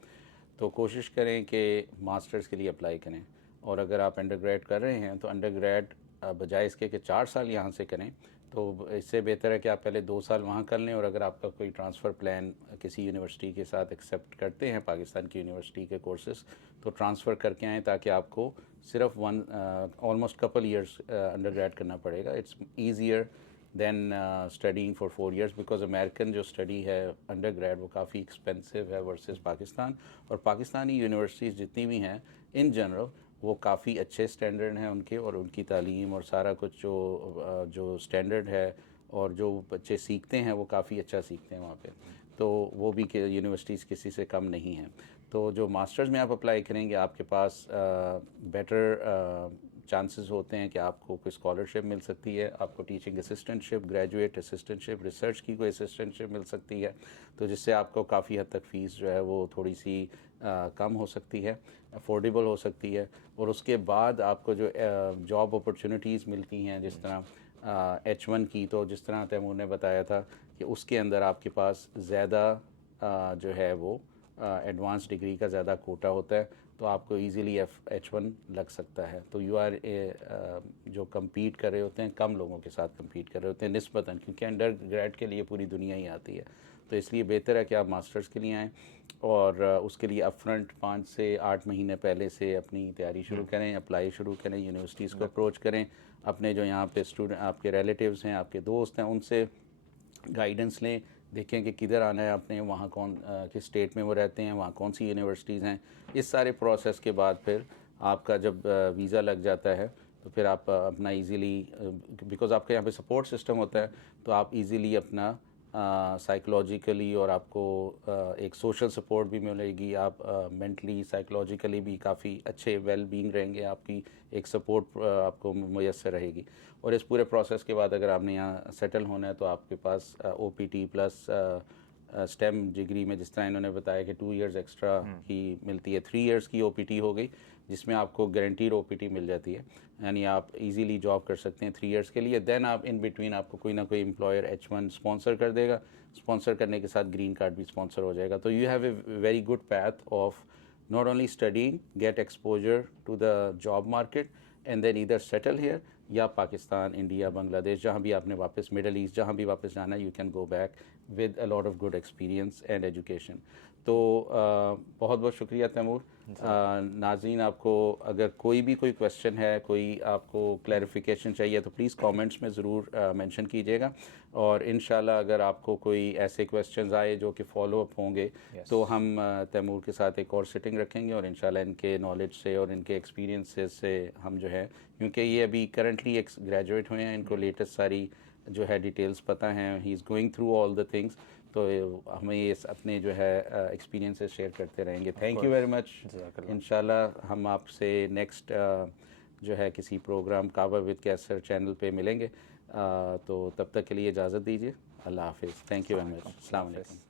تو کوشش کریں کہ ماسٹرز کے لیے اپلائی کریں. اور اگر آپ انڈر گریڈ کر رہے ہیں تو انڈر گریڈ بجائے اس کے کہ 4 سال یہاں سے کریں, تو اس سے بہتر ہے کہ آپ پہلے 2 سال وہاں کر لیں. اور اگر آپ کا کوئی ٹرانسفر پلان کسی یونیورسٹی کے ساتھ ایکسیپٹ کرتے ہیں, پاکستان کی یونیورسٹی کے کورسز, تو ٹرانسفر کر کے آئیں تاکہ آپ کو صرف almost couple years undergrad کرنا پڑے گا. It's easier than studying for 4 years, because American جو اسٹڈی ہے انڈر گریڈ وہ کافی ایکسپینسو ہے ورسز پاکستان. اور پاکستانی یونیورسٹیز جتنی بھی ہیں ان جنرل وہ کافی اچھے اسٹینڈرڈ ہیں ان کے, اور ان کی تعلیم اور سارا کچھ جو اسٹینڈرڈ ہے اور جو بچے سیکھتے ہیں وہ کافی اچھا سیکھتے ہیں وہاں پہ. تو وہ بھی کہ یونیورسٹیز کسی سے کم نہیں ہیں. تو جو ماسٹرز میں آپ اپلائی کریں گے آپ کے پاس بیٹر چانسز ہوتے ہیں کہ آپ کو کوئی اسکالرشپ مل سکتی ہے, آپ کو ٹیچنگ اسسٹنٹشپ, گریجویٹ اسسٹنٹشپ, ریسرچ کی کوئی اسسٹنٹشپ مل سکتی ہے, تو جس سے آپ کو کافی حد تک فیس جو ہے وہ تھوڑی سی کم ہو سکتی ہے, افورڈیبل ہو سکتی ہے. اور اس کے بعد آپ کو جو جاب اپرچونیٹیز ملتی ہیں جس طرح H1 کی, تو جس طرح تیمور نے بتایا تھا کہ اس کے اندر آپ کے پاس زیادہ جو ہے وہ ایڈوانس ڈگری کا زیادہ کوٹا ہوتا ہے, تو آپ کو ایزیلی H1 لگ سکتا ہے. تو یو آر جو کمپیٹ کر رہے ہوتے ہیں کم لوگوں کے ساتھ کمپیٹ کر رہے ہوتے ہیں نسبتاً, کیونکہ انڈر گریڈ کے لیے پوری دنیا ہی آتی ہے. تو اس لیے بہتر ہے کہ آپ ماسٹرز کے لیے آئیں اور اس کے لیے اپ فرنٹ 5 سے 8 مہینے پہلے سے اپنی تیاری شروع کریں, اپلائی شروع کریں, یونیورسٹیز کو اپروچ کریں, اپنے جو یہاں پہ اسٹوڈنٹ آپ کے ریلیٹیوز ہیں, آپ کے دوست ہیں, ان سے گائیڈنس لیں, دیکھیں کہ کدھر آنا ہے آپ نے, وہاں کس اسٹیٹ میں وہ رہتے ہیں, وہاں کون سی یونیورسٹیز ہیں. اس سارے پروسیس کے بعد پھر آپ کا جب ویزا لگ جاتا ہے تو پھر آپ اپنا ایزیلی, بیکاز آپ کے یہاں پہ سپورٹ سسٹم ہوتا ہے, تو آپ ایزیلی اپنا سائیکولوجیکلی اور آپ کو ایک سوشل سپورٹ بھی ملے گی, آپ مینٹلی سائیکولوجیکلی بھی کافی اچھے ویل بینگ رہیں گے, آپ کی ایک سپورٹ آپ کو میسر رہے گی. اور اس پورے پروسیس کے بعد اگر آپ نے یہاں سیٹل ہونا ہے تو آپ کے پاس OPT پلس اسٹیم ڈگری میں, جس طرح انہوں نے بتایا کہ 2 ایئرز ایکسٹرا کی ملتی ہے, 3 ایئرس کی OPT ہو گئی, جس میں آپ کو گارنٹیڈ OPT مل جاتی ہے, یعنی آپ ایزیلی جاب کر سکتے ہیں 3 ایئرس کے لیے. دین آپ ان بٹوین آپ کو کوئی نہ کوئی امپلائر H1 اسپانسر کر دے گا, اسپانسر کرنے کے ساتھ گرین کارڈ بھی اسپانسر ہو جائے گا. تو you have a very good path of not only studying, get exposure to the job market, and then either settle here, یا پاکستان, انڈیا, بنگلہ دیش, جہاں بھی آپ نے واپس, مڈل ایسٹ, جہاں بھی واپس جانا ہے, you can go back with a lot of good experience and education. تو بہت بہت شکریہ تیمور. ناظرین, آپ کو اگر کوئی بھی کوئی کویشچن ہے, کوئی آپ کو کلیریفیکیشن چاہیے, تو پلیز کامنٹس میں ضرور مینشن کیجیے گا, اور انشاءاللہ اگر آپ کو کوئی ایسے کویشچنز آئے جو کہ فالو اپ ہوں گے تو ہم تیمور کے ساتھ ایک اور سٹنگ رکھیں گے, اور انشاءاللہ ان کے نالج سے اور ان کے ایکسپیرینسز سے ہم جو ہے, کیونکہ یہ ابھی کرنٹلی ایک گریجویٹ ہوئے ہیں, ان کو لیٹسٹ ساری جو ہے ڈیٹیلز پتہ ہیں, he is going through all the things, تو ہمیں یہ اپنے جو ہے ایکسپیرینسز شیئر کرتے رہیں گے. Thank you very much. انشاءاللہ ہم آپ سے نیکسٹ جو ہے کسی پروگرام کعبہ ود کیسر چینل پہ ملیں گے, تو تب تک کے لیے اجازت دیجیے. اللہ حافظ. Thank you very much. السلام علیکم.